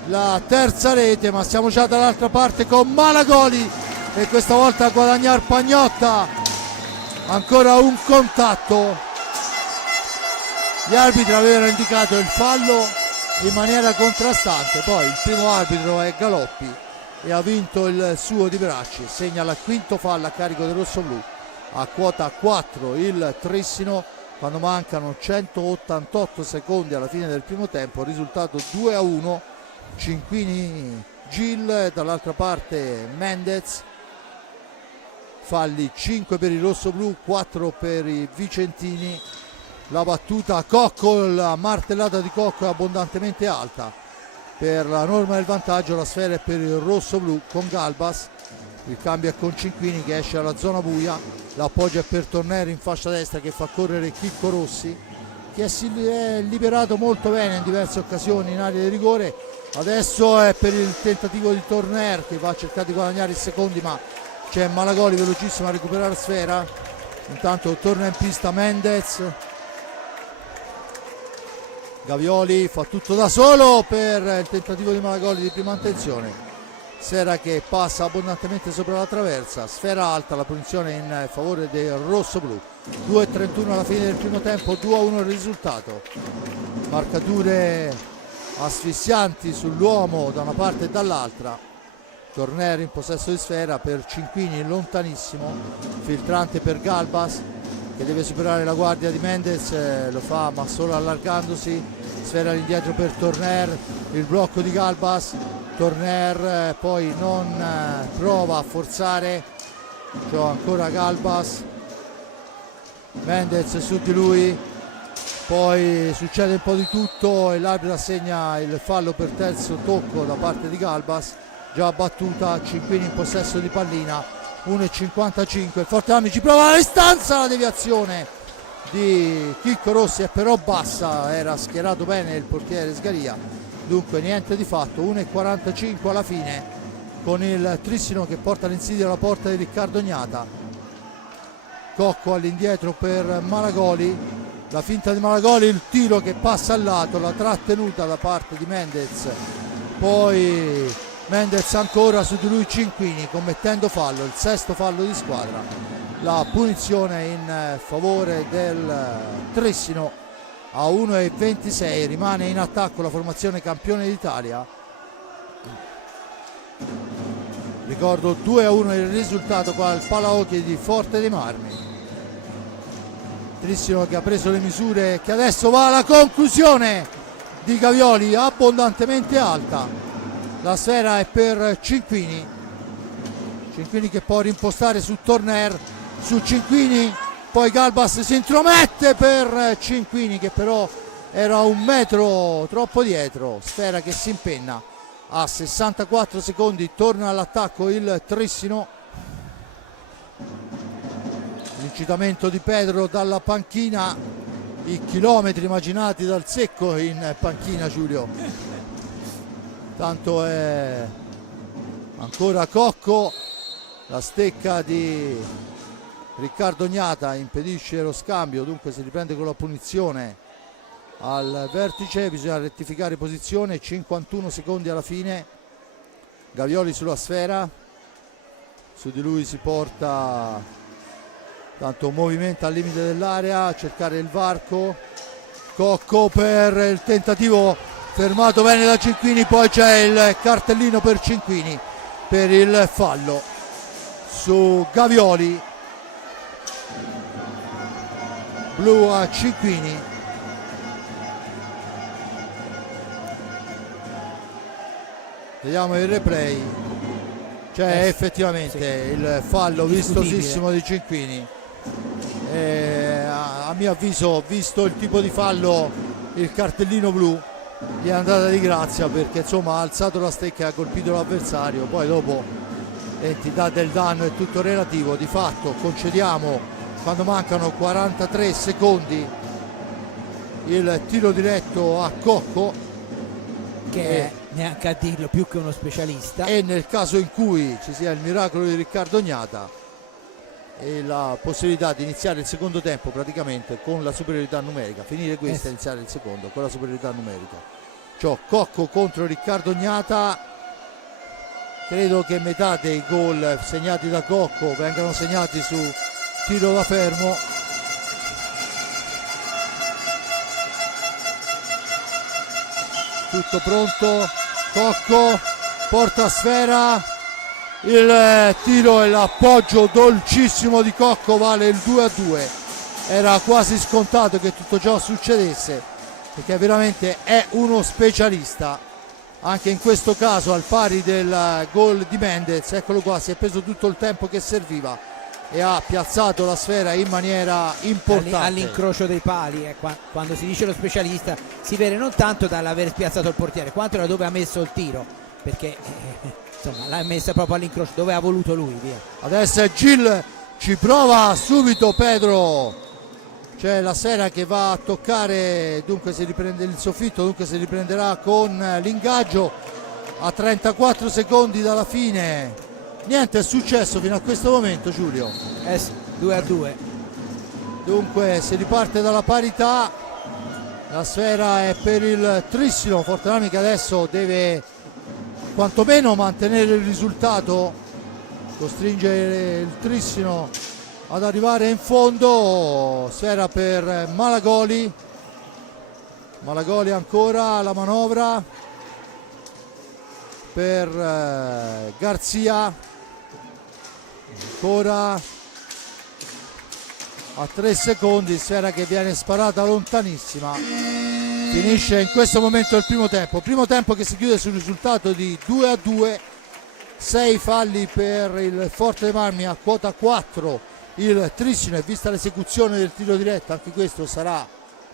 la terza rete, ma siamo già dall'altra parte con Malagoli e questa volta a guadagnare Pagnotta, ancora un contatto. Gli arbitri avevano indicato il fallo in maniera contrastante, poi il primo arbitro è Galoppi e ha vinto il suo di Bracci, segna il quinto fallo a carico del rossoblu. A quota 4 il Trissino quando mancano 188 secondi alla fine del primo tempo, risultato 2-1, Cinquini Gil, dall'altra parte Mendez, falli 5 per il rossoblu, 4 per i vicentini. La battuta a Cocco, la martellata di Cocco è abbondantemente alta per la norma del vantaggio, la sfera è per il rossoblu con Galbas, il cambio è con Cinquini che esce alla zona buia, l'appoggio è per Tornero in fascia destra che fa correre Chicco Rossi che si è liberato molto bene in diverse occasioni in area di rigore. Adesso è per il tentativo di Torner che va a cercare di guadagnare i secondi, ma c'è Malagoli velocissimo a recuperare sfera. Intanto torna in pista Mendez, Gavioli fa tutto da solo per il tentativo di Malagoli di prima intenzione, sfera che passa abbondantemente sopra la traversa, sfera alta, la punizione in favore del rossoblu. 2:31 alla fine del primo tempo, 2-1 il risultato. Marcature asfissianti sull'uomo da una parte e dall'altra. Tornero in possesso di sfera per Cinquini lontanissimo, filtrante per Galbas che deve superare la guardia di Mendez, lo fa ma solo allargandosi, sfera all'indietro per Torner, il blocco di Galbas, Torner poi non prova a forzare, c'è ancora Galbas, Mendez su di lui, poi succede un po' di tutto e l'arbitro assegna il fallo per terzo tocco da parte di Galbas, già battuta, Cinquini in possesso di pallina, 1:55, il Forte ci prova la distanza, la deviazione di Chicco Rossi è però bassa, era schierato bene il portiere Sgaria, dunque niente di fatto. 1:45 alla fine con il Trissino che porta l'insidia alla porta di Riccardo Ognata. Cocco all'indietro per Malagoli, la finta di Malagoli, il tiro che passa al lato, la trattenuta da parte di Mendez, poi Mendez ancora su di lui Cinquini commettendo fallo, il 6º fallo di squadra, la punizione in favore del Trissino. A 1:26 rimane in attacco la formazione campione d'Italia. Ricordo 2-1 il risultato qua al Palahockey di Forte dei Marmi. Trissino che ha preso le misure, che adesso va alla conclusione di Gavioli, abbondantemente alta. La sfera è per Cinquini che può rimpostare su Torner, su Cinquini, poi Galbas si intromette per Cinquini che però era 1 metro troppo dietro. Sfera che si impenna. A 64 secondi torna all'attacco il Trissino. L'incitamento di Pedro dalla panchina, i chilometri immaginati dal secco in panchina, Giulio. Tanto è ancora Cocco, la stecca di Riccardo Gnata impedisce lo scambio, dunque si riprende con la punizione al vertice, bisogna rettificare posizione, 51 secondi alla fine. Gavioli sulla sfera, su di lui si porta tanto un movimento al limite dell'area a cercare il varco. Cocco per il tentativo, fermato bene da Cinquini, poi c'è il cartellino per Cinquini per il fallo su Gavioli. Blu a Cinquini. Vediamo il replay, c'è effettivamente il fallo vistosissimo di Cinquini. A mio avviso, visto il tipo di fallo, il cartellino blu gli è andata di grazia, perché insomma ha alzato la stecca e ha colpito l'avversario. Poi dopo l'entità del danno è tutto relativo. Di fatto concediamo, quando mancano 43 secondi, il tiro diretto a Cocco, che è, neanche a dirlo, più che uno specialista, e nel caso in cui ci sia il miracolo di Riccardo Gnata e la possibilità di iniziare il secondo tempo praticamente con la superiorità numerica, finire questo e iniziare il secondo con la superiorità numerica. Cioè Cocco contro Riccardo Gnata. Credo che metà dei gol segnati da Cocco vengano segnati su tiro da fermo. Tutto pronto, Cocco porta a sfera, il tiro e l'appoggio dolcissimo di Cocco vale il 2-2. Era quasi scontato che tutto ciò succedesse, perché veramente è uno specialista. Anche in questo caso, al pari del gol di Mendez, eccolo qua, si è preso tutto il tempo che serviva e ha piazzato la sfera in maniera importante all'incrocio dei pali. Quando si dice lo specialista si vede non tanto dall'aver spiazzato il portiere quanto da dove ha messo il tiro, perché insomma l'ha messa proprio all'incrocio dove ha voluto lui, via. Adesso è Gil, ci prova subito Pedro, c'è la sfera che va a toccare, dunque si riprende il soffitto, dunque si riprenderà con l'ingaggio a 34 secondi dalla fine. Niente è successo fino a questo momento, Giulio. 2-2. Dunque si riparte dalla parità. La sfera è per il Trissino. Fortunatamente adesso deve quantomeno mantenere il risultato, costringere il Trissino ad arrivare in fondo. Sfera per Malagoli. Malagoli ancora, la manovra per Garzia. Ancora a 3 secondi, sfera che viene sparata lontanissima. Finisce in questo momento il primo tempo che si chiude sul risultato di 2-2. 6 falli per il Forte dei Marmi, a quota 4 il Trissino, e vista l'esecuzione del tiro diretto anche questo sarà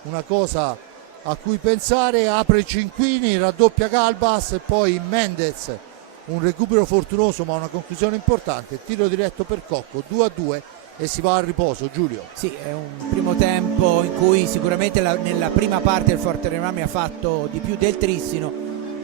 una cosa a cui pensare. Apre Cinquini, raddoppia Galbas e poi Mendez, un recupero fortunoso ma una conclusione importante. Tiro diretto per Cocco, 2-2 e si va al riposo. Giulio. Sì, è un primo tempo in cui sicuramente nella prima parte il Forte dei Marmi ha fatto di più del Trissino,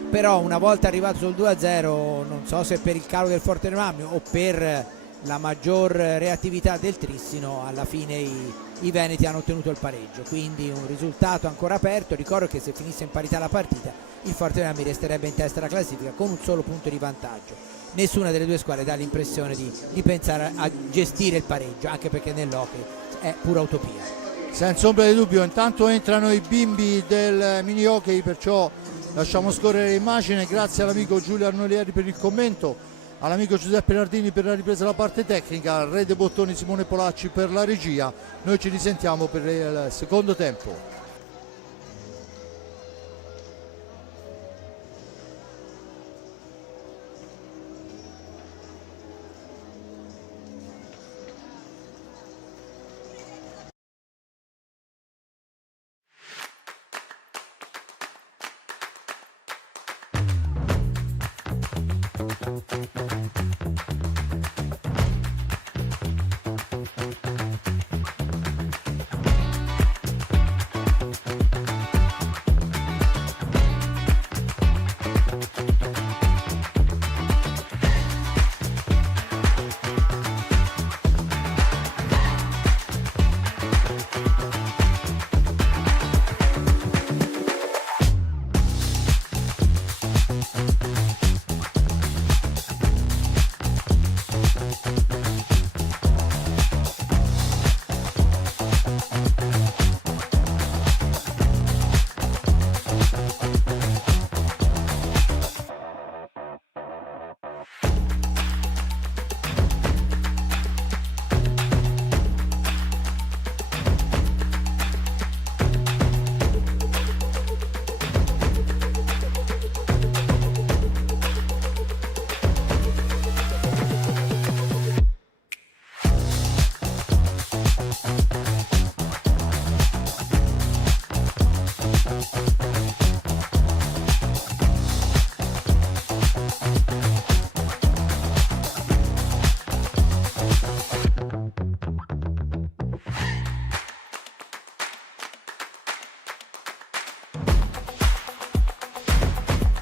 però una volta arrivato sul 2-0, non so se per il calo del Forte dei Marmi o per la maggior reattività del Trissino, alla fine i veneti hanno ottenuto il pareggio, quindi un risultato ancora aperto. Ricordo che se finisse in parità la partita il Fortenami resterebbe in testa alla classifica con un solo punto di vantaggio. Nessuna delle due squadre dà l'impressione di pensare a gestire il pareggio, anche perché nell'hockey è pura utopia. Senza ombra di dubbio. Intanto entrano i bimbi del mini hockey, perciò lasciamo scorrere l'immagine. Grazie all'amico Giulio Arnolieri per il commento, all'amico Giuseppe Nardini per la ripresa della parte tecnica, al re dei bottoni Simone Polacci per la regia. Noi ci risentiamo per il secondo tempo.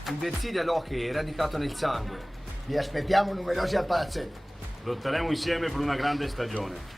Il Versilia l'hockey è radicato nel sangue. Vi aspettiamo numerosi al palazzetto. Lotteremo insieme per una grande stagione.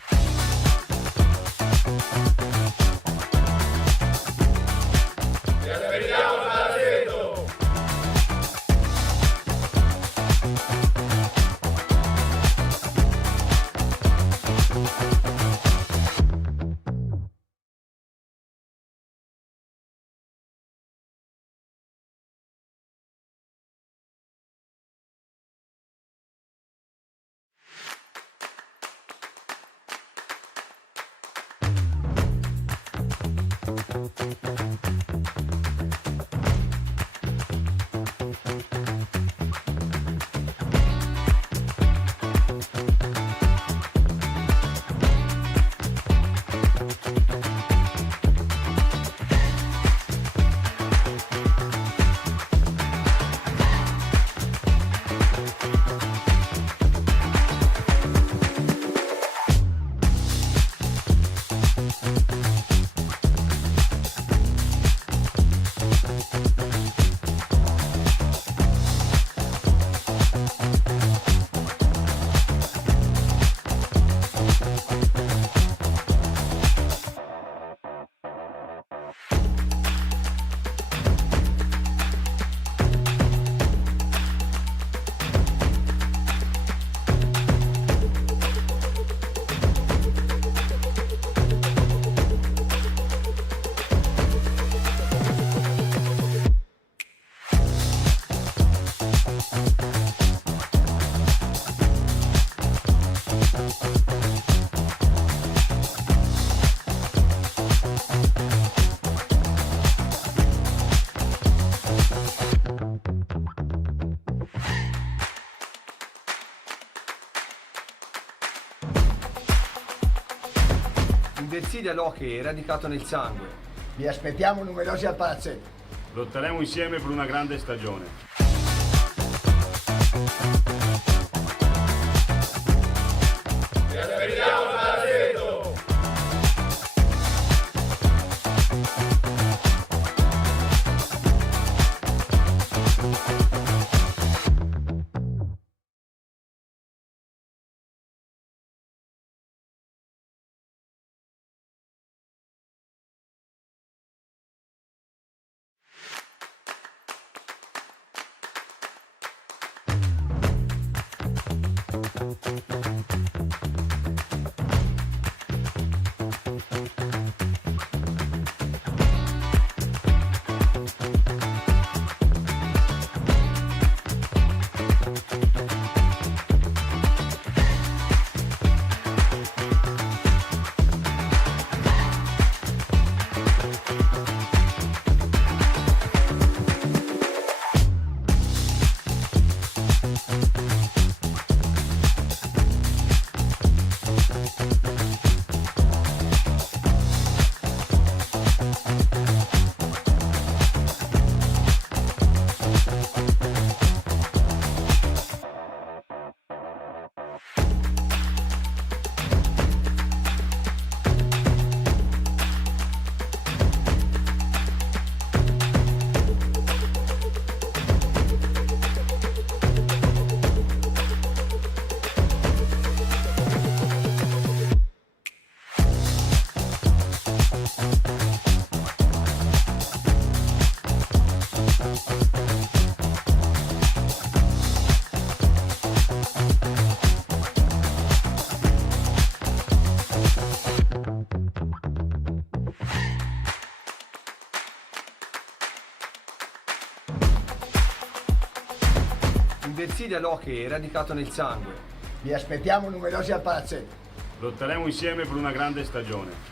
Il Versilia l'hockey è radicato nel sangue. Vi aspettiamo numerosi al palazzetto. Lotteremo insieme per una grande stagione. Inverside all'hockey è radicato nel sangue. Vi aspettiamo numerosi al palazzetto. Lotteremo insieme per una grande stagione.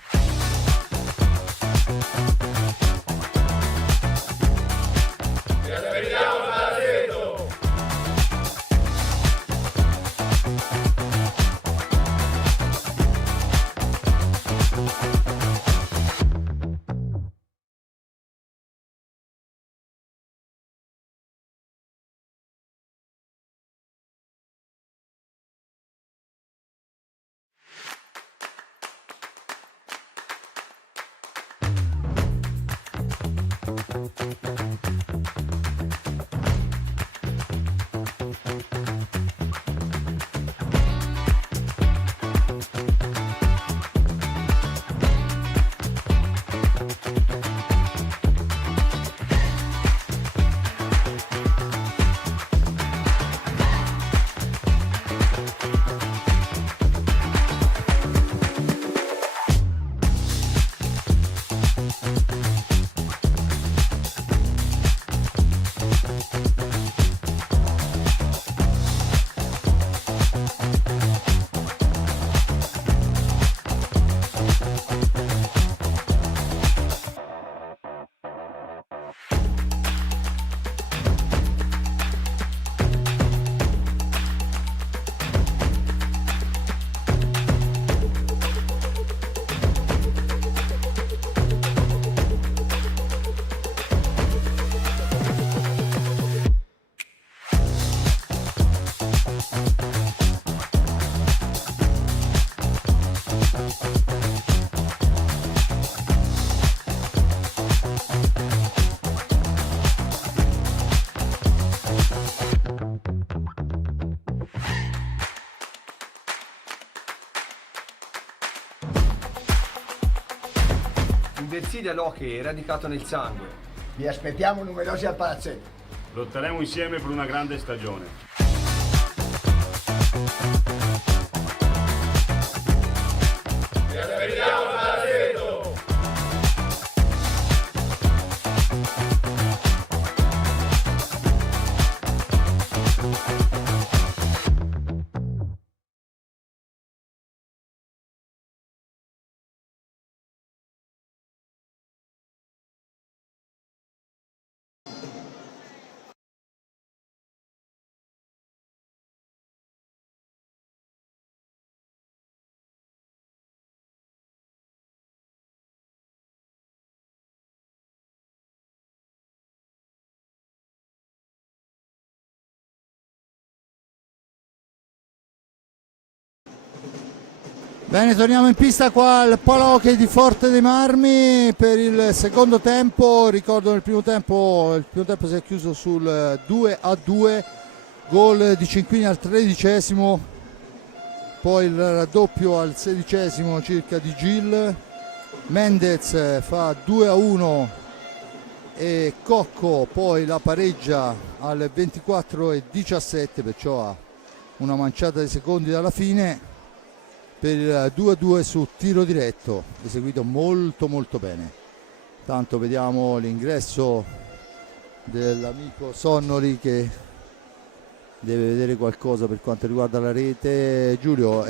Inverside all'hockey è radicato nel sangue. Vi aspettiamo numerosi al palazzetto. Lotteremo insieme per una grande stagione. Bene, torniamo in pista qua al Palahockey di Forte dei Marmi per il secondo tempo. Ricordo il primo tempo si è chiuso sul 2-2, gol di Cinquini al 13esimo, poi il raddoppio al 16esimo circa di Gil, Mendez fa 2-1 e Cocco poi la pareggia al 24 e 17, perciò ha una manciata di secondi dalla fine per il 2-2 su tiro diretto, eseguito molto bene. Tanto vediamo l'ingresso dell'amico Sonnoli che deve vedere qualcosa per quanto riguarda la rete. Giulio,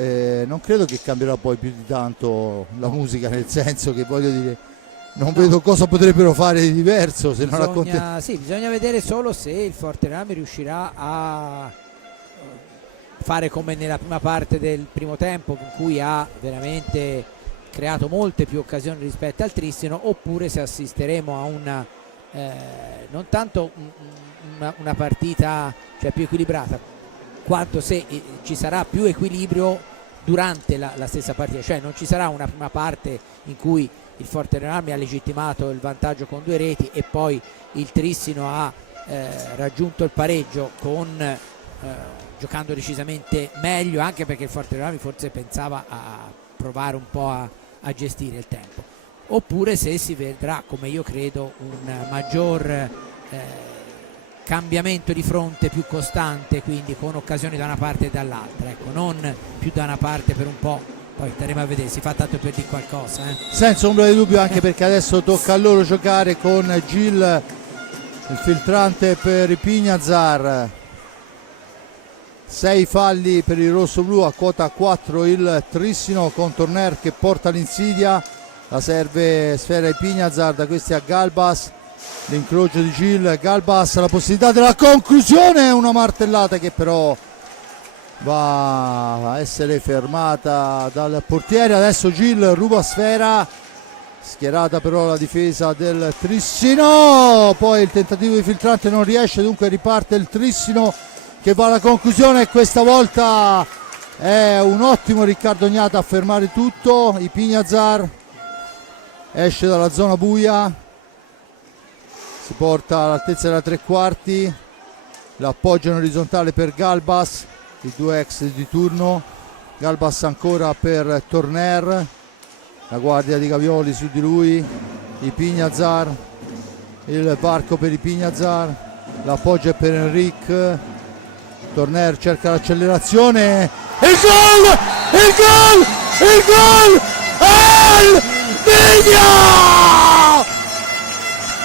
non credo che cambierà poi più di tanto la musica, nel senso che, voglio dire, non vedo cosa potrebbero fare di diverso se non racconti. Sì, bisogna vedere solo se il Fortename riuscirà a fare come nella prima parte del primo tempo, in cui ha veramente creato molte più occasioni rispetto al Tristino, oppure se assisteremo a una non tanto una partita, cioè, più equilibrata, quanto se ci sarà più equilibrio durante la stessa partita, cioè non ci sarà una prima parte in cui il Fortename ha legittimato il vantaggio con 2 reti e poi il Tristino ha raggiunto il pareggio giocando decisamente meglio, anche perché il Fortename forse pensava a provare un po' a gestire il tempo, oppure se si vedrà, come io credo, un maggior cambiamento di fronte più costante, quindi con occasioni da una parte e dall'altra, ecco, non più da una parte per un po'. Poi staremo a vedere, si fa tanto per dire qualcosa. Senza ombra di dubbio, anche perché adesso tocca a loro giocare con Gil, il filtrante per i Pignazar. 6 falli per il rosso-blu, a quota 4 il Tristino, con Torner che porta l'insidia, la serve sfera ai Pignazar, da questi a Galbas, l'incrocio di Gil, Galbas, la possibilità della conclusione, una martellata che però va a essere fermata dal portiere. Adesso Gil ruba sfera, schierata però la difesa del Tristino, poi il tentativo di filtrante non riesce, dunque riparte il Tristino che va alla conclusione, e questa volta è un ottimo Riccardo Ognata a fermare tutto. I Pignazar esce dalla zona buia, si porta all'altezza della 3/4, l'appoggio in orizzontale per Galbas, i 2 ex di turno. Galbas ancora per Torner, la guardia di Gavioli su di lui, i Pignazar, il varco per i Pignazar, l'appoggio è per Enric. Torner cerca l'accelerazione, il gol al Vigna!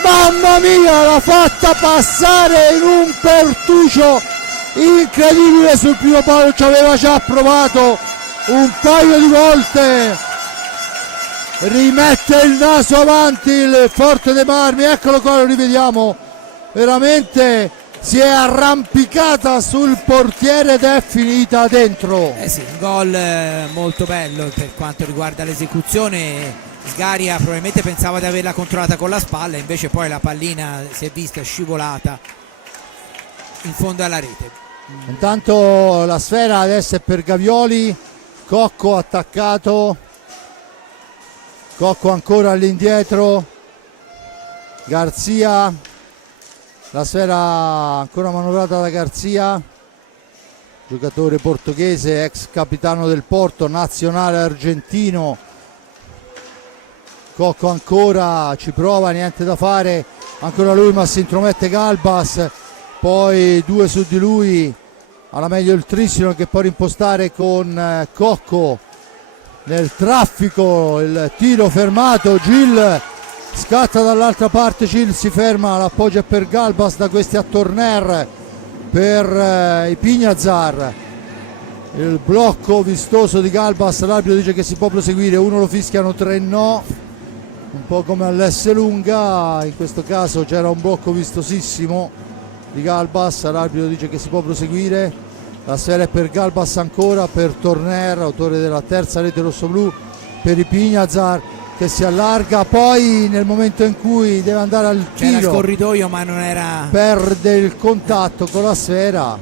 Mamma mia, l'ha fatta passare in un pertucio incredibile sul primo palo, ci aveva già provato un paio di volte. Rimette il naso avanti il Forte dei Marmi, eccolo qua, lo rivediamo, veramente si è arrampicata sul portiere ed è finita dentro. Sì, un gol molto bello per quanto riguarda l'esecuzione. Sgaria probabilmente pensava di averla controllata con la spalla, invece poi la pallina si è vista scivolata in fondo alla rete. Intanto la sfera adesso è per Gavioli, Cocco attaccato, Cocco ancora all'indietro, Garzia, la sfera ancora manovrata da Garzia, giocatore portoghese, ex capitano del Porto, nazionale argentino. Cocco ancora, ci prova, niente da fare, ancora lui, ma si intromette Galbas, poi 2 su di lui, alla meglio il Tristino che può rimpostare con Cocco nel traffico, il tiro fermato, Gil scatta dall'altra parte, Gil si ferma, l'appoggio è per Galbas, da questi a Torner per i Pignazar, il blocco vistoso di Galbas, l'arbitro dice che si può proseguire, 1 lo fischiano, 3 no, un po' come all'Esselunga, in questo caso c'era un blocco vistosissimo di Galbas, l'arbitro dice che si può proseguire, la sfera è per Galbas ancora, per Torner, autore della terza rete rossoblu, per i Pignazar che si allarga, poi nel momento in cui deve andare al tiro c'era il corridoio ma non era, perde il contatto con la sfera.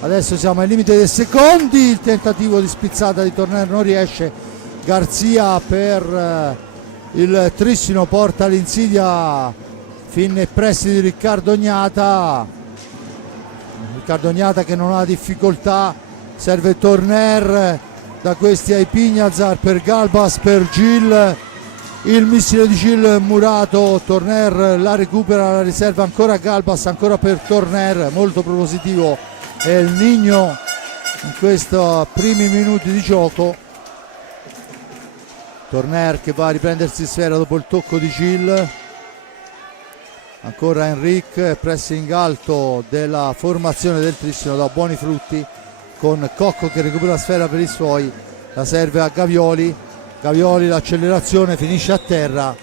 Adesso siamo ai limiti dei secondi, il tentativo di spizzata di Torner non riesce, Garzia per il Tristino porta l'insidia fin nei pressi di Riccardo Ognata, che non ha difficoltà, serve Torner, da questi ai Pignazar per Galbas, per Gil, il missile di Gil murato, Torner la recupera, la riserva ancora Galbas, ancora per Torner, molto propositivo è il Nigno in questi primi minuti di gioco. Torner che va a riprendersi sfera dopo il tocco di Gil, ancora Enric, pressing alto della formazione del Trissino, da buoni frutti, con Cocco che recupera la sfera per i suoi, la serve a Gavioli, Gavioli l'accelerazione, finisce a terra,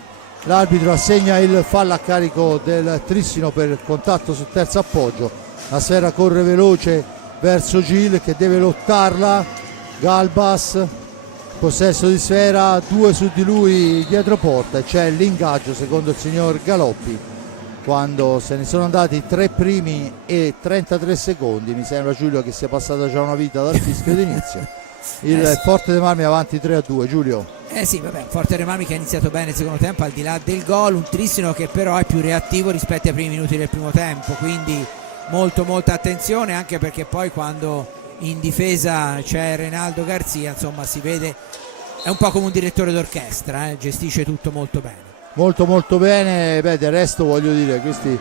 l'arbitro assegna il fallo a carico del Trissino per contatto sul terzo appoggio, la sfera corre veloce verso Gil che deve lottarla, Galbas, possesso di sfera, 2 su di lui dietro porta, e c'è l'ingaggio secondo il signor Galoppi quando se ne sono andati 3 primi e 33 secondi. Mi sembra, Giulio, che sia passata già una vita dal fischio d'inizio. Il Forte dei Marmi avanti 3-2, Giulio. Sì, vabbè, Forte dei Marmi che ha iniziato bene il secondo tempo al di là del gol, un Trissino che però è più reattivo rispetto ai primi minuti del primo tempo, quindi molta attenzione, anche perché poi quando in difesa c'è Reinaldo Garzia, insomma, si vede, è un po' come un direttore d'orchestra, gestisce tutto molto bene. Molto bene. Beh, del resto voglio dire, questi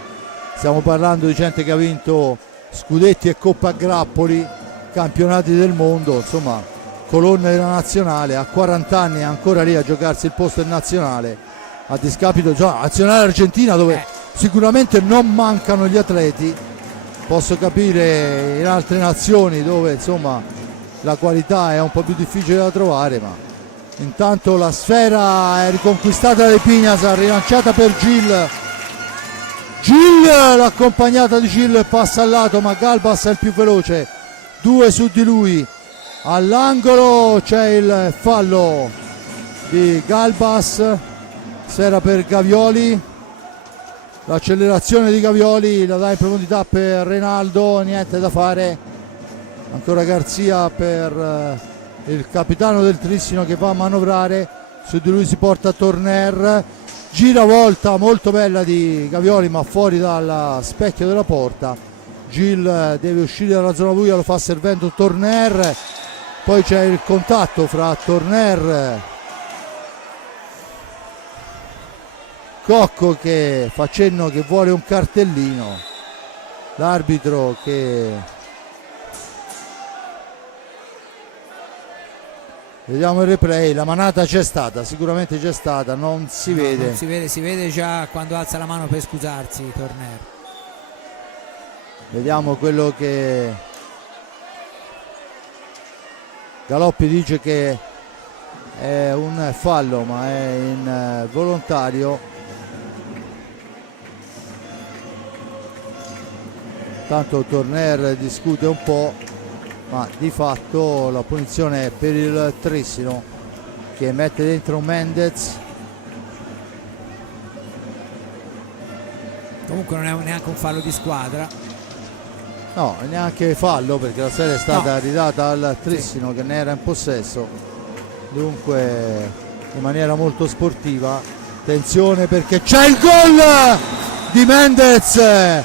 stiamo parlando di gente che ha vinto scudetti e Coppa a Grappoli, campionati del mondo, insomma colonne della nazionale, a 40 anni è ancora lì a giocarsi il posto in nazionale, a discapito della nazionale argentina dove sicuramente non mancano gli atleti. Posso capire in altre nazioni dove insomma la qualità è un po' più difficile da trovare, ma intanto la sfera è riconquistata da Pignasar, rilanciata per Gil, l'accompagnata di Gil passa al lato, ma Galbas è il più veloce, 2 su di lui, all'angolo c'è il fallo di Galbas, sfera per Gavioli, l'accelerazione di Gavioli la dà in profondità per Reinaldo, niente da fare, ancora Garzia per il capitano del Trissino che va a manovrare, su di lui si porta Torner, giravolta molto bella di Gavioli ma fuori dal specchio della porta, Gil deve uscire dalla zona buia, lo fa servendo Torner, poi c'è il contatto fra Torner, Cocco che fa cenno che vuole un cartellino, l'arbitro che vediamo il replay, la manata c'è stata, sicuramente c'è stata, non si vede. Non si vede già quando alza la mano per scusarsi Torner. Vediamo quello che Galoppi dice, che è un fallo ma è involontario. Tanto Torner discute un po', ma di fatto la punizione è per il Trissino che mette dentro Mendez. Comunque non è neanche un fallo di squadra. No, neanche fallo, perché la serie è stata ridata al Trissino che ne era in possesso, dunque in maniera molto sportiva. Attenzione perché c'è il gol di Mendez,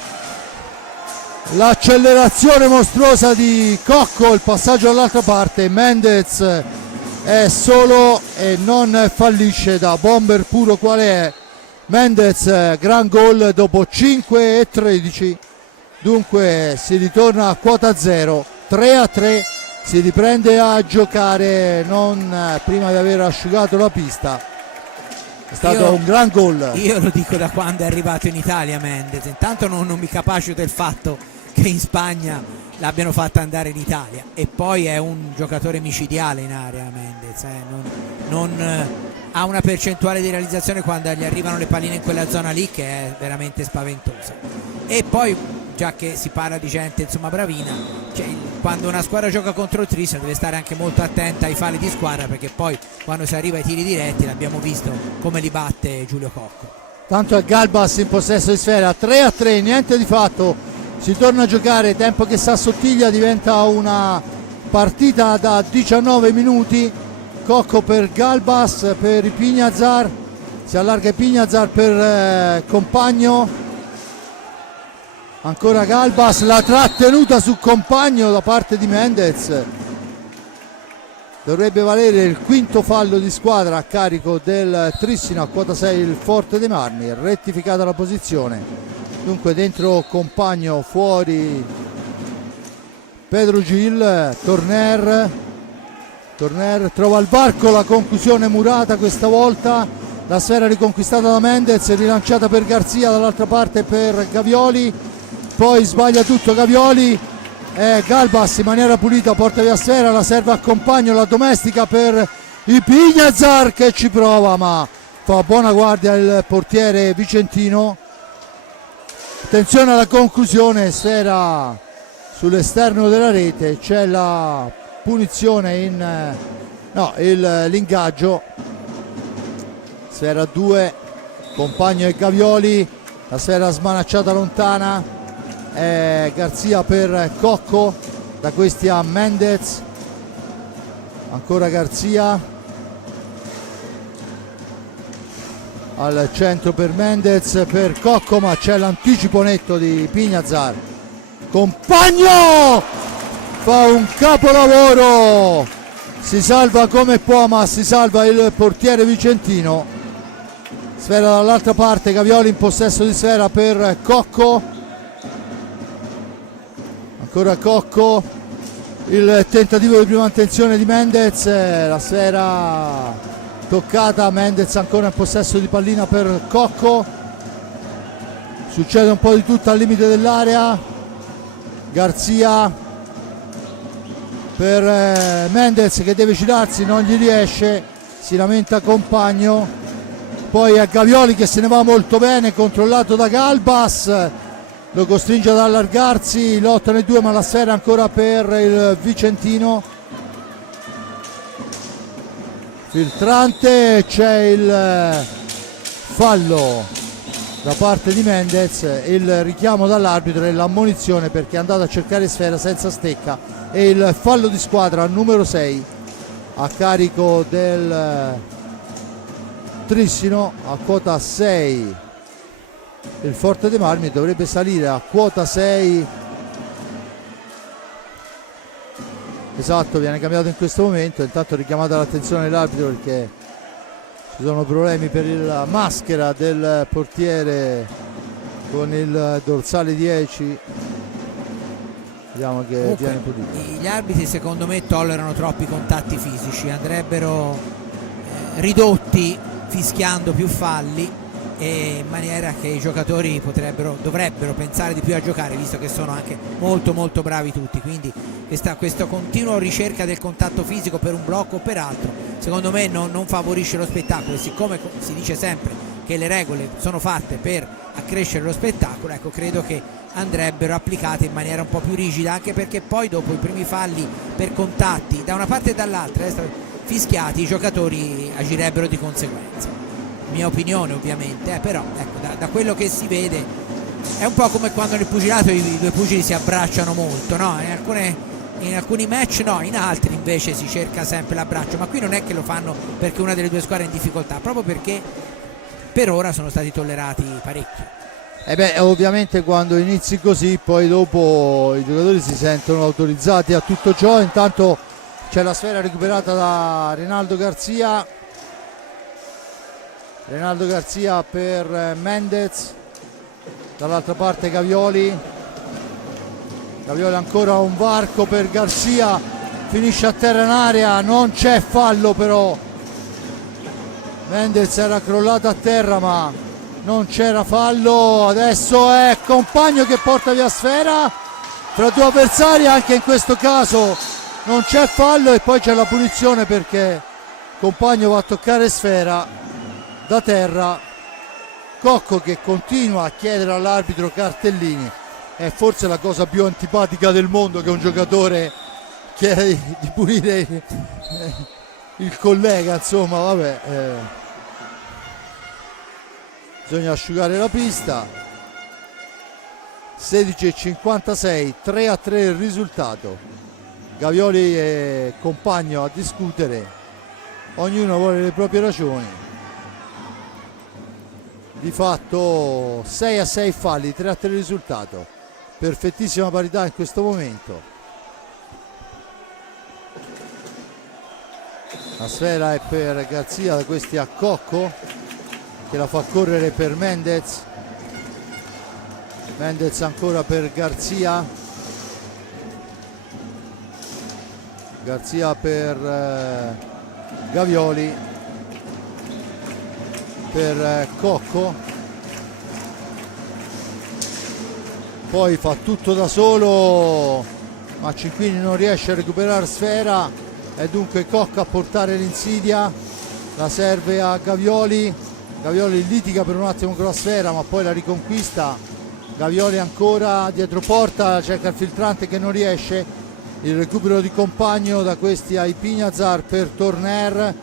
l'accelerazione mostruosa di Cocco, il passaggio dall'altra parte, Mendez è solo e non fallisce, da bomber puro quale è. Mendez, gran gol dopo 5 e 13, dunque si ritorna a quota 0, 3-3, si riprende a giocare non prima di aver asciugato la pista. È stato un gran gol. Io lo dico da quando è arrivato in Italia Mendez, intanto non mi capacito del fatto che in Spagna l'abbiano fatta andare in Italia, e poi è un giocatore micidiale in area Mendez, non ha una percentuale di realizzazione quando gli arrivano le palline in quella zona lì che è veramente spaventosa. E poi, già che si parla di gente insomma bravina, cioè, quando una squadra gioca contro il Trissino deve stare anche molto attenta ai falli di squadra, perché poi quando si arriva ai tiri diretti l'abbiamo visto come li batte Giulio Cocco. Tanto è Galbas in possesso di sfera, 3-3, niente di fatto, si torna a giocare, tempo che s'assottiglia, diventa una partita da 19 minuti. Cocco per Galbas, per Pignazar, si allarga Pignazar per Compagno, ancora Galbas, la trattenuta su Compagno da parte di Mendez, dovrebbe valere il quinto fallo di squadra a carico del Trissino, a quota 6 il Forte dei Marmi, rettificata la posizione, dunque dentro Compagno, fuori Pedro Gil, Torner trova il varco, la conclusione murata questa volta, la sfera riconquistata da Mendez, rilanciata per Garzia, dall'altra parte per Gavioli, poi sbaglia tutto Gavioli, Galbas in maniera pulita porta via sfera, la serve a compagno, la domestica per i Pignazar che ci prova ma fa buona guardia il portiere vicentino. Attenzione alla conclusione, sfera sull'esterno della rete, c'è la punizione l'ingaggio. Sfera 2, compagno e Gavioli, la sfera smanacciata lontana, Garzia per Cocco, da questi a Mendez, ancora Garzia, al centro per Mendez, per Cocco, ma c'è l'anticipo netto di Pignazar. Compagno fa un capolavoro, si salva come può ma si salva il portiere vicentino. Sfera dall'altra parte, Gavioli in possesso di sfera per Cocco, ancora Cocco, il tentativo di prima attenzione di Mendez, la sfera toccata, Mendez ancora in possesso di pallina per Cocco, succede un po' di tutto al limite dell'area, Garzia per Mendez che deve girarsi, non gli riesce, si lamenta compagno, poi a Gavioli che se ne va molto bene, controllato da Galbas, lo costringe ad allargarsi, lottano i due ma la sfera ancora per il vicentino. Filtrante, c'è il fallo da parte di Mendez, il richiamo dall'arbitro e l'ammonizione perché è andato a cercare sfera senza stecca, e il fallo di squadra numero 6 a carico del Trissino. A quota 6 il Forte dei Marmi dovrebbe salire a quota 6. Esatto, viene cambiato in questo momento, intanto richiamata l'attenzione dell'arbitro perché ci sono problemi per la maschera del portiere con il dorsale 10. Vediamo che comunque, viene pulito. Gli arbitri secondo me tollerano troppi contatti fisici, andrebbero ridotti fischiando più falli, e in maniera che i giocatori dovrebbero pensare di più a giocare, visto che sono anche molto molto bravi tutti. Quindi questa continua ricerca del contatto fisico per un blocco o per altro secondo me non favorisce lo spettacolo, e siccome si dice sempre che le regole sono fatte per accrescere lo spettacolo, ecco, credo che andrebbero applicate in maniera un po' più rigida, anche perché poi dopo i primi falli per contatti da una parte e dall'altra fischiati, i giocatori agirebbero di conseguenza. Mia opinione ovviamente, però ecco, da quello che si vede è un po' come quando nel pugilato i due pugili si abbracciano molto, no? In alcuni match no, in altri invece si cerca sempre l'abbraccio, ma qui non è che lo fanno perché una delle due squadre è in difficoltà, proprio perché per ora sono stati tollerati parecchio. Ovviamente quando inizi così poi dopo i giocatori si sentono autorizzati a tutto ciò. Intanto c'è la sfera recuperata da Rinaldo Garzia per Mendez, dall'altra parte Gavioli ancora un varco per Garzia, finisce a terra in area, non c'è fallo, però Mendez era crollato a terra ma non c'era fallo. Adesso è compagno che porta via sfera fra due avversari, anche in questo caso non c'è fallo, e poi c'è la punizione perché compagno va a toccare sfera da terra. Cocco che continua a chiedere all'arbitro cartellini, è forse la cosa più antipatica del mondo che un giocatore chiede di punire il collega, insomma vabbè, bisogna asciugare la pista. 16:56, 3-3 il risultato, Gavioli e compagno a discutere, ognuno vuole le proprie ragioni. Di fatto 6-6 falli, 3-3 il risultato, perfettissima parità in questo momento. La sfera è per Garzia, da questi a Cocco che la fa correre per Mendez ancora per Garzia, Garzia per Gavioli, per Cocco, poi fa tutto da solo ma Cinquini non riesce a recuperare sfera e dunque Cocco a portare l'insidia, la serve a Gavioli, Gavioli litiga per un attimo con la sfera ma poi la riconquista, Gavioli ancora dietro porta, cerca il filtrante che non riesce, il recupero di Compagno da questi ai Pignazar per Torner,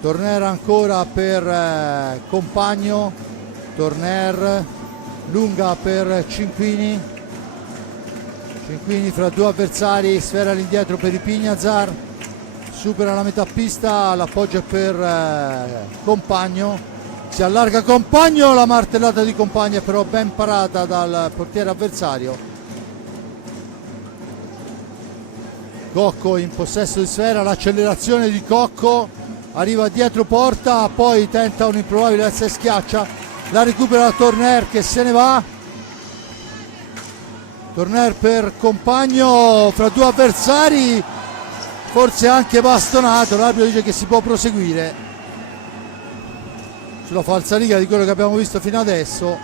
Torner ancora per Compagno, Torner lunga per Cinquini, Cinquini fra due avversari, sfera all'indietro per i Pignazar, supera la metà pista, l'appoggio è per Compagno, si allarga Compagno, la martellata di Compagno è però ben parata dal portiere avversario. Cocco in possesso di sfera, l'accelerazione di Cocco, arriva dietro porta, poi tenta un improbabile alza e schiaccia, la recupera Torner che se ne va, Torner per Compagno fra due avversari, forse anche bastonato, l'arbitro dice che si può proseguire sulla falsariga di quello che abbiamo visto fino adesso.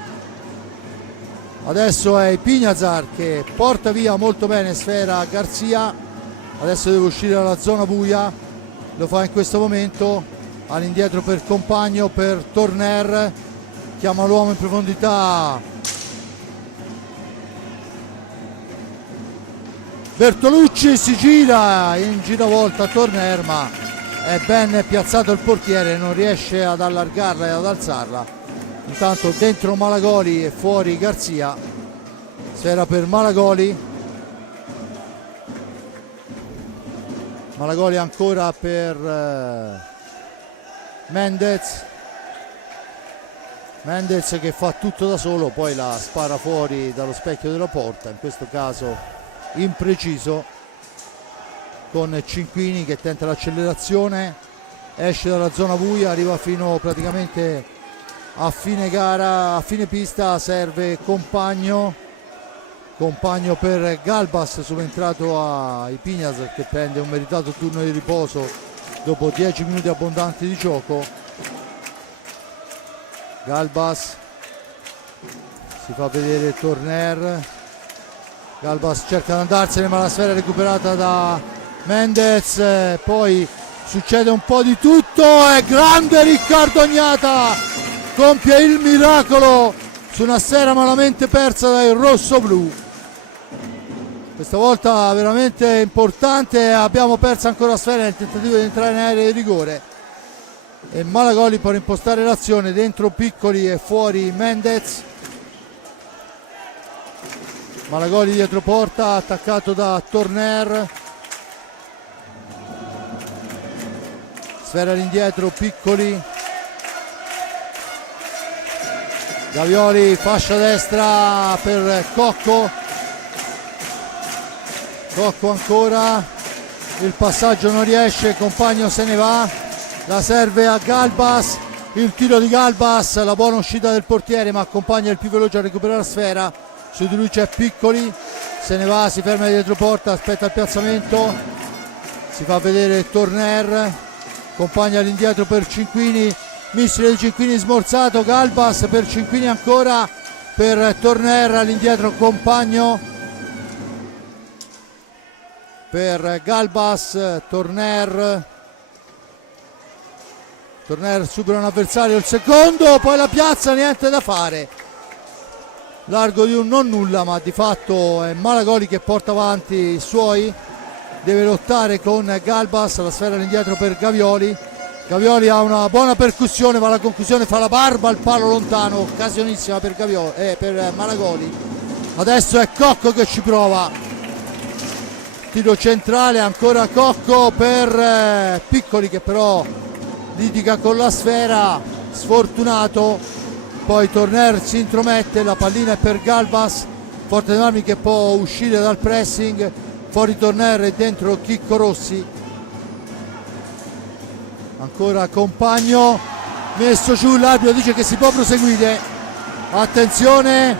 Adesso è Pignazar che porta via molto bene sfera a Garzia, adesso deve uscire dalla zona buia, lo fa in questo momento, all'indietro per Compagno, per Torner, chiama l'uomo in profondità, Bertolucci, si gira in giravolta Torner ma è ben piazzato il portiere, non riesce ad allargarla e ad alzarla. Intanto dentro Malagoli e fuori Garzia, sfera per Malagoli, Malagoli ancora per Mendez, Mendez che fa tutto da solo, poi la spara fuori dallo specchio della porta, in questo caso impreciso, con Cinquini che tenta l'accelerazione, esce dalla zona buia, arriva fino praticamente a fine gara, a fine pista, serve Compagno, Compagno per Galbas, subentrato ai Pignazar che prende un meritato turno di riposo dopo 10 minuti abbondanti di gioco. Galbas, si fa vedere Torner, Galbas cerca di andarsene ma la sfera è recuperata da Mendez, poi succede un po' di tutto e grande Riccardo Ognata compie il miracolo su una sfera malamente persa dai rossoblù. Questa volta veramente importante, abbiamo perso ancora sfera nel tentativo di entrare in area di rigore e Malagoli può impostare l'azione, dentro Piccoli e fuori Mendez. Malagoli dietro porta, attaccato da Torner, sfera all'indietro Piccoli, Gavioli, fascia destra per Cocco, Cocco ancora, il passaggio non riesce, Compagno se ne va, la serve a Galbas, il tiro di Galbas, la buona uscita del portiere ma Compagno è il più veloce a recuperare la sfera, su di lui c'è Piccoli, se ne va, si ferma dietro porta, aspetta il piazzamento, si fa vedere Torner, Compagno all'indietro per Cinquini, missile di Cinquini smorzato, Galbas per Cinquini ancora, per Torner all'indietro Compagno, per Galbas, Torner supera un avversario, il secondo, poi la piazza, niente da fare, largo di un non nulla ma di fatto è Malagoli che porta avanti i suoi, deve lottare con Galbas, la sfera all'indietro per Gavioli, Gavioli ha una buona percussione ma la conclusione fa la barba al palo lontano, occasionissima per per Malagoli. Adesso è Cocco che ci prova, tiro centrale, ancora Cocco per Piccoli che però litiga con la sfera, sfortunato, poi Torner si intromette, la pallina è per Galbas, Forte dei Marmi che può uscire dal pressing, fuori Torner e dentro Chicco Rossi, ancora Compagno, messo giù, l'arbitro dice che si può proseguire, attenzione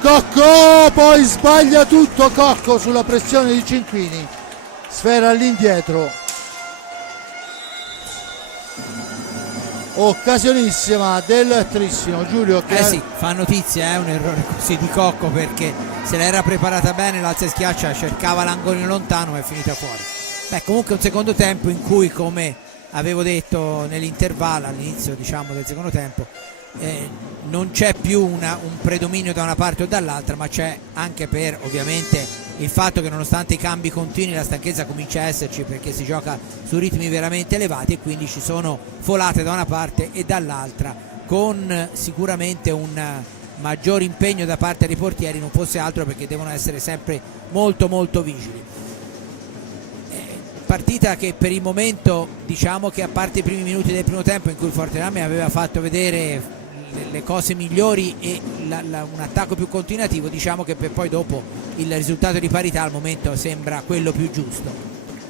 Cocco, poi sbaglia tutto Cocco sulla pressione di Cinquini, sfera all'indietro, occasionissima del Trissino. Giulio che sì, fa notizia, un errore così di Cocco, perché se l'era preparata bene, l'alza e schiaccia, cercava l'angolino lontano ma è finita fuori. Beh, comunque un secondo tempo in cui, come avevo detto nell'intervallo all'inizio, diciamo, del secondo tempo, non c'è più un predominio da una parte o dall'altra, ma c'è anche, per ovviamente il fatto che nonostante i cambi continui la stanchezza comincia a esserci, perché si gioca su ritmi veramente elevati, e quindi ci sono folate da una parte e dall'altra, con sicuramente un maggior impegno da parte dei portieri, non fosse altro perché devono essere sempre molto molto vigili. Partita che per il momento, diciamo che a parte i primi minuti del primo tempo in cui il Fortename aveva fatto vedere le cose migliori e un attacco più continuativo, diciamo che per poi dopo il risultato di parità al momento sembra quello più giusto.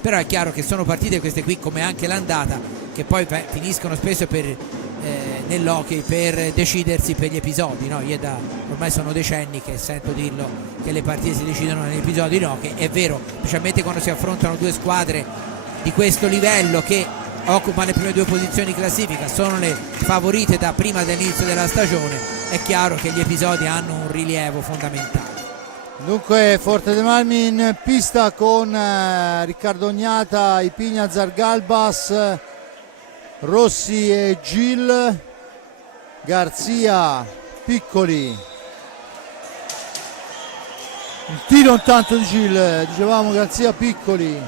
Però è chiaro che sono partite queste qui, come anche l'andata, che poi finiscono spesso nell'hockey per decidersi per gli episodi, no? Ormai sono decenni che sento dirlo, che le partite si decidono negli episodi in hockey. È vero, specialmente quando si affrontano due squadre di questo livello che occupano le prime due posizioni in classifica, sono le favorite da prima dell'inizio della stagione, è chiaro che gli episodi hanno un rilievo fondamentale. Dunque Forte dei Marmi in pista con Riccardo Ognata, Ipignazar, Galbas, Rossi e Gil, Garzia, Piccoli. Il tiro intanto di Gil, dicevamo Garzia, Piccoli,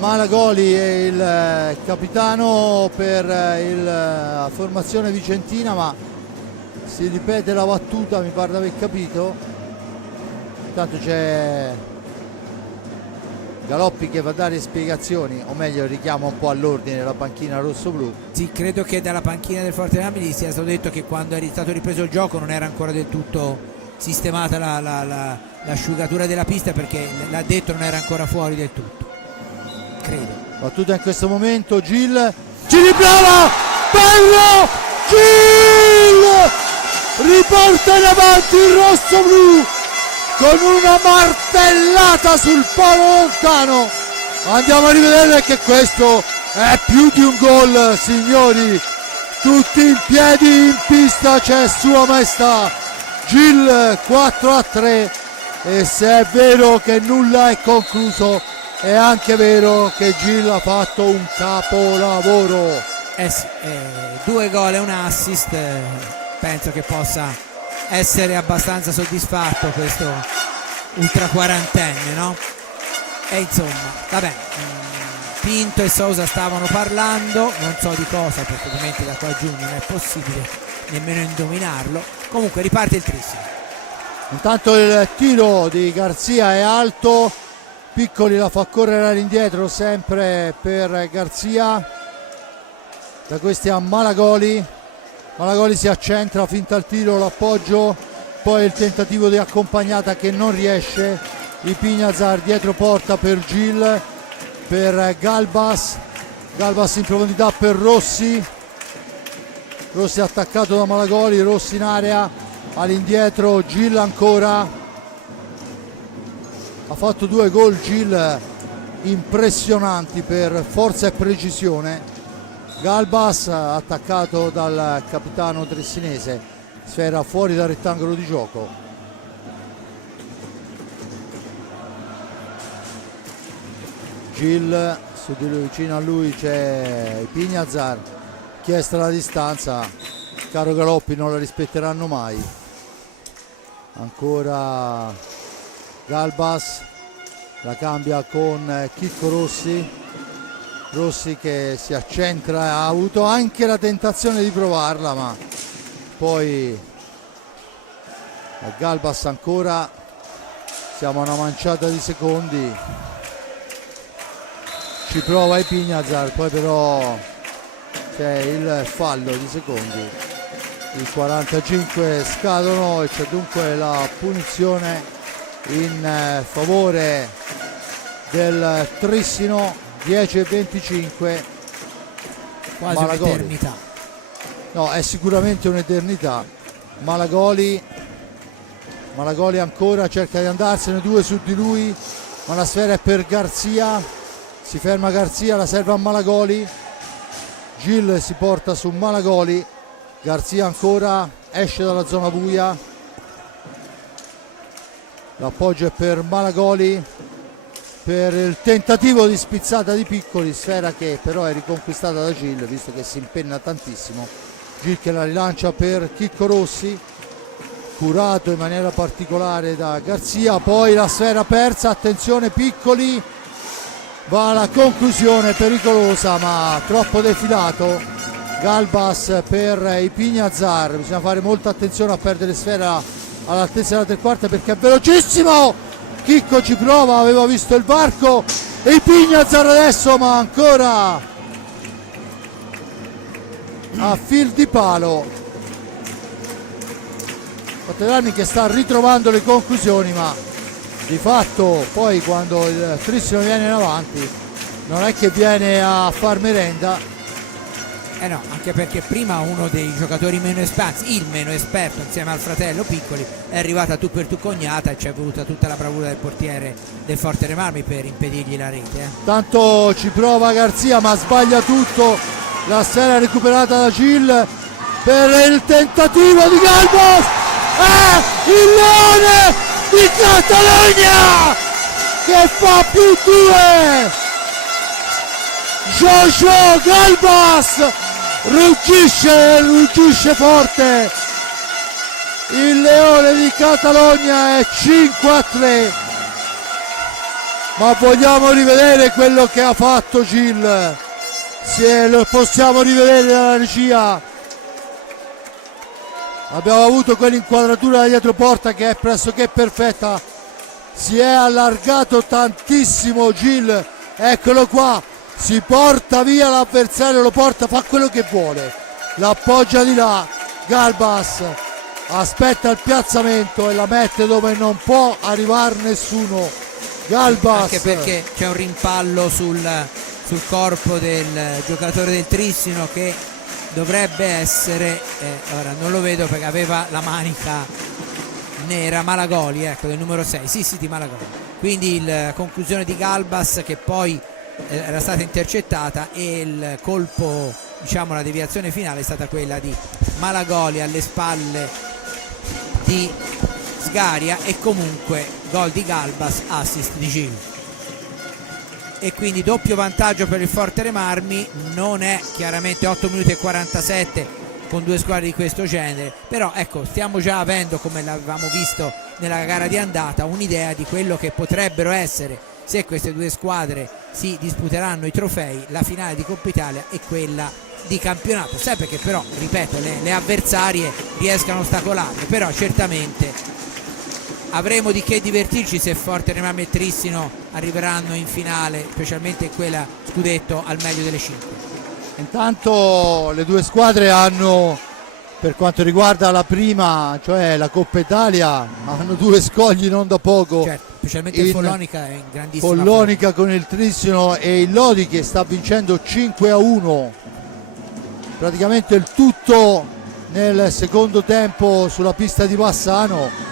Malagoli è il capitano per la formazione vicentina, ma si ripete la battuta, mi pare di aver capito. Intanto c'è Galoppi che va a dare spiegazioni, o meglio richiama un po' all'ordine la panchina rosso-blu. Sì, credo che dalla panchina del Fortename gli sia stato detto che quando è stato ripreso il gioco non era ancora del tutto sistemata l'asciugatura della pista, perché l'ha detto non era ancora fuori del tutto, credo. Battuta in questo momento, Gil brava, bello, Gil riporta in avanti il rosso-blu con una martellata sul palo lontano. Andiamo a rivedere che questo è più di un gol, signori. Tutti in piedi in pista, c'è Sua Maestà. Gil 4-3, e se è vero che nulla è concluso, è anche vero che Gil ha fatto un capolavoro. Sì, 2 gol e un assist, penso che possa essere abbastanza soddisfatto questo ultra quarantenne, no? E insomma, vabbè, Pinto e Sousa stavano parlando, non so di cosa, perché ovviamente da qua a giugno non è possibile nemmeno indovinarlo. Comunque riparte il Trissino. Intanto il tiro di Garzia è alto, Piccoli la fa correre all'indietro sempre per Garzia, da questi a Malagoli. Malagoli si accentra, finta il tiro, l'appoggio, poi il tentativo di accompagnata che non riesce. Ipignazar dietro porta per Gil, per Galbas in profondità per Rossi attaccato da Malagoli, Rossi in area, all'indietro Gil ancora. Ha fatto 2 gol Gil impressionanti per forza e precisione. Galbas attaccato dal capitano tressinese, sfera fuori dal rettangolo di gioco. Gil, su di lui, vicino a lui c'è Ipignazar, chiesta la distanza, caro Galoppi, non la rispetteranno mai. Ancora Galbas, la cambia con Chicco Rossi che si accentra, ha avuto anche la tentazione di provarla, ma poi a Galbas ancora, siamo a una manciata di secondi, ci prova Ipignazar, poi però c'è il fallo di secondi, i 45 scadono e c'è dunque la punizione in favore del Trissino. 10-25, quasi Malagoli. Un'eternità. No, è sicuramente un'eternità. Malagoli Malagoli ancora cerca di andarsene, 2 su di lui, ma la sfera è per Garzia, si ferma Garzia, la serve a Malagoli, Gil si porta su Malagoli, Garzia ancora esce dalla zona buia, l'appoggio è per Malagoli per il tentativo di spizzata di Piccoli, sfera che però è riconquistata da Gil, visto che si impenna tantissimo. Gil che la rilancia per Chicco Rossi, curato in maniera particolare da Garzia, poi la sfera persa, attenzione Piccoli, va alla conclusione, pericolosa ma troppo defilato. Galbas per i Pignazar, bisogna fare molta attenzione a perdere sfera all'altezza della tre quarta perché è velocissimo. Chicco ci prova, aveva visto il varco e i Pignazar adesso, ma ancora a fil di palo. Fortemarmi che sta ritrovando le conclusioni, ma di fatto poi quando il Trissino viene in avanti non è che viene a far merenda. No, anche perché prima uno dei giocatori meno esperti, il meno esperto insieme al fratello Piccoli, è arrivata tu per tu cognata e c'è voluta tutta la bravura del portiere del Forte dei Marmi per impedirgli la rete. Tanto ci prova Garzia ma sbaglia tutto, la sfera recuperata da Gil per il tentativo di Galbos, il leone di Catalogna che fa +2, Jojo Galbas ruggisce forte, il leone di Catalogna è 5-3, ma vogliamo rivedere quello che ha fatto Gil, se lo possiamo rivedere dalla regia. Abbiamo avuto quell'inquadratura da dietro porta che è pressoché perfetta, si è allargato tantissimo Gil, eccolo qua, si porta via l'avversario, lo porta, fa quello che vuole, l'appoggia di là, Galbas aspetta il piazzamento e la mette dove non può arrivare nessuno. Galbas, anche perché c'è un rimpallo sul corpo del giocatore del Trissino che dovrebbe essere, ora non lo vedo perché aveva la manica nera, Malagoli, ecco, del numero 6, sì di Malagoli, quindi la conclusione di Galbas che poi era stata intercettata e il colpo, diciamo la deviazione finale è stata quella di Malagoli alle spalle di Sgaria e comunque gol di Galbas, assist di Gil e quindi doppio vantaggio per il Forte dei Marmi. Non è chiaramente 8 minuti e 47 con due squadre di questo genere, però ecco, stiamo già avendo, come l'avevamo visto nella gara di andata, un'idea di quello che potrebbero essere, se queste due squadre si disputeranno i trofei, la finale di Coppa Italia e quella di campionato, sempre che però, ripeto, le avversarie riescano a ostacolarle, però certamente avremo di che divertirci se Forte dei Marmi e Trissino arriveranno in finale, specialmente in quella scudetto, al meglio delle 5. Intanto le due squadre hanno, per quanto riguarda la prima, cioè la Coppa Italia, hanno due scogli non da poco, certo, specialmente il Follonica è in grandissima Follonica con il Trissino e il Lodi che sta vincendo 5-1, praticamente il tutto nel secondo tempo sulla pista di Bassano,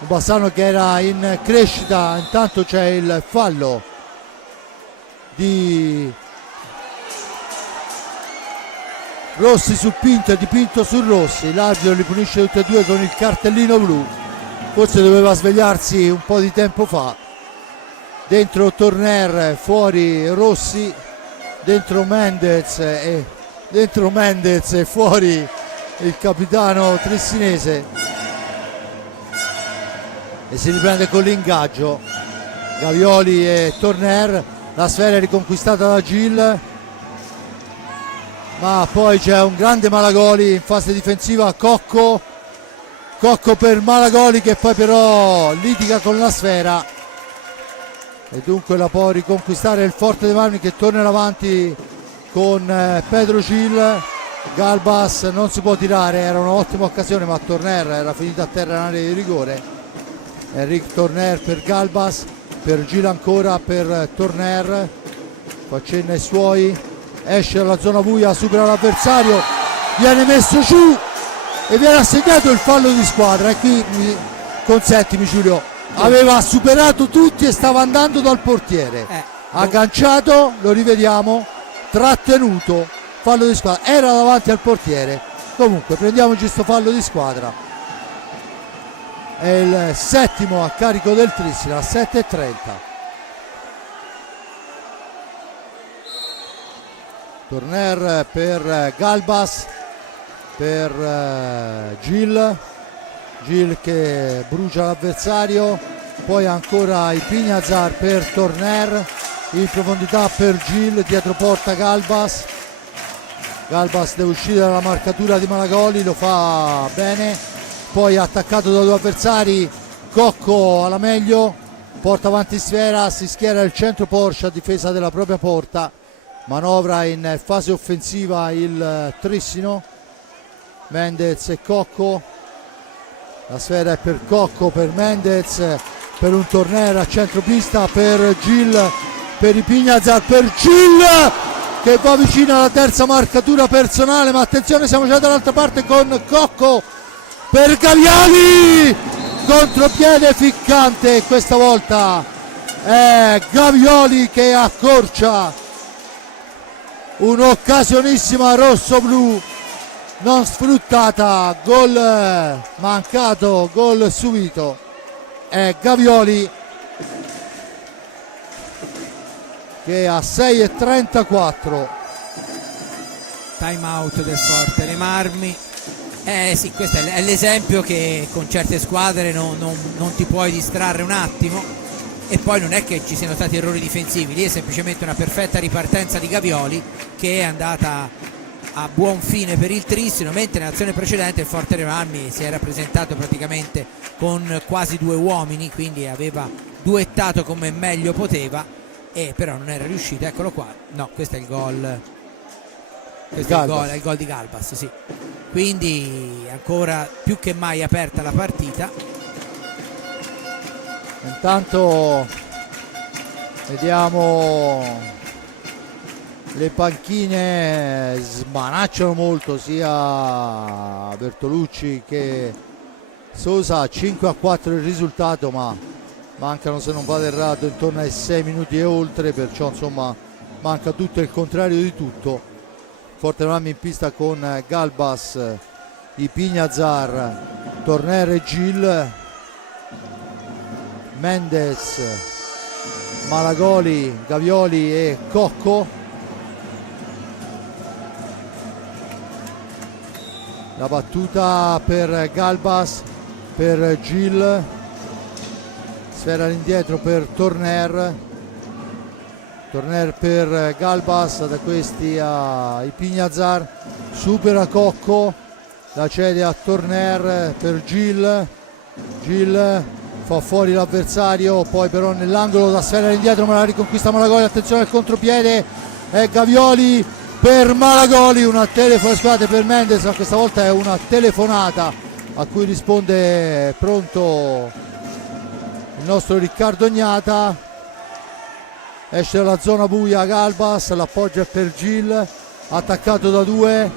un Bassano che era in crescita. Intanto c'è il fallo di Rossi su Pinto e di Pinto su Rossi, l'arbitro li punisce tutti e due con il cartellino blu, forse doveva svegliarsi un po' di tempo fa. Dentro Torner, fuori Rossi, dentro Mendez e fuori il capitano trissinese e si riprende con l'ingaggio Gavioli e Torner. La sfera è riconquistata da Gil, ma poi c'è un grande Malagoli in fase difensiva, Cocco per Malagoli che poi però litiga con la sfera e dunque la può riconquistare il Forte dei Marmi che torna avanti con Pedro Gil. Galbas non si può tirare, era un'ottima occasione ma Torner era finito a terra in area di rigore. Enric Torner per Galbas, per Gil ancora per Torner, accenna ai suoi, esce dalla zona buia, supera l'avversario, viene messo giù e viene assegnato il fallo di squadra e qui consentimi Giulio, aveva superato tutti e stava andando dal portiere, agganciato, lo rivediamo, trattenuto, fallo di squadra, era davanti al portiere. Comunque prendiamoci sto fallo di squadra, è il settimo a carico del Trissina, a 7:30. Torner per Galbas, per Gil che brucia l'avversario, poi ancora Ipignazar per Torner, in profondità per Gil, dietro porta Galbas deve uscire dalla marcatura di Malagoli, lo fa bene, poi attaccato da due avversari, Cocco alla meglio, porta avanti sfera, si schiera il centro Porsche a difesa della propria porta, manovra in fase offensiva il Trissino, Mendez e Cocco, la sfera è per Cocco, per Mendez, per un Torner a centropista, per Gil, per Ipignazar, per Gil che va vicino alla terza marcatura personale, ma attenzione, siamo già dall'altra parte con Cocco per Gavioli, contropiede ficcante, questa volta è Gavioli che accorcia, un'occasionissima rosso-blu non sfruttata, gol mancato, gol subito, è Gavioli che a 6:34. Time out del Forte dei Marmi. Sì, questo è l'esempio che con certe squadre non ti puoi distrarre un attimo, e poi non è che ci siano stati errori difensivi, lì è semplicemente una perfetta ripartenza di Gavioli che è andata a buon fine per il Trissino, mentre nell'azione precedente il Forte dei Marmi si era presentato praticamente con quasi due uomini, quindi aveva duettato come meglio poteva, e però non era riuscito. Eccolo qua, no, questo è il gol, questo è il gol di Galbas, sì. Quindi ancora più che mai aperta la partita. Intanto vediamo le panchine smanacciano molto sia Bertolucci che Sosa, 5-4 il risultato, ma mancano, se non vado errato, intorno ai 6 minuti e oltre, perciò insomma manca tutto e il contrario di tutto. Forte Marmi in pista con Galbas, Ipignazar, Torner e Gil, Mendez, Malagoli, Gavioli e Cocco. La battuta per Galbas, per Gil, sfera all'indietro per Torner per Galbas, da questi a Ipignazar, supera Cocco, la cede a Torner per Gil fa fuori l'avversario, poi però nell'angolo da sfera all'indietro, ma la riconquista Malagoli, attenzione al contropiede, è Gavioli per Malagoli, una telefonata per Mendez, ma questa volta è una telefonata a cui risponde pronto il nostro Riccardo Ognata. Esce dalla zona buia Galbas, l'appoggia per Gil, attaccato da due,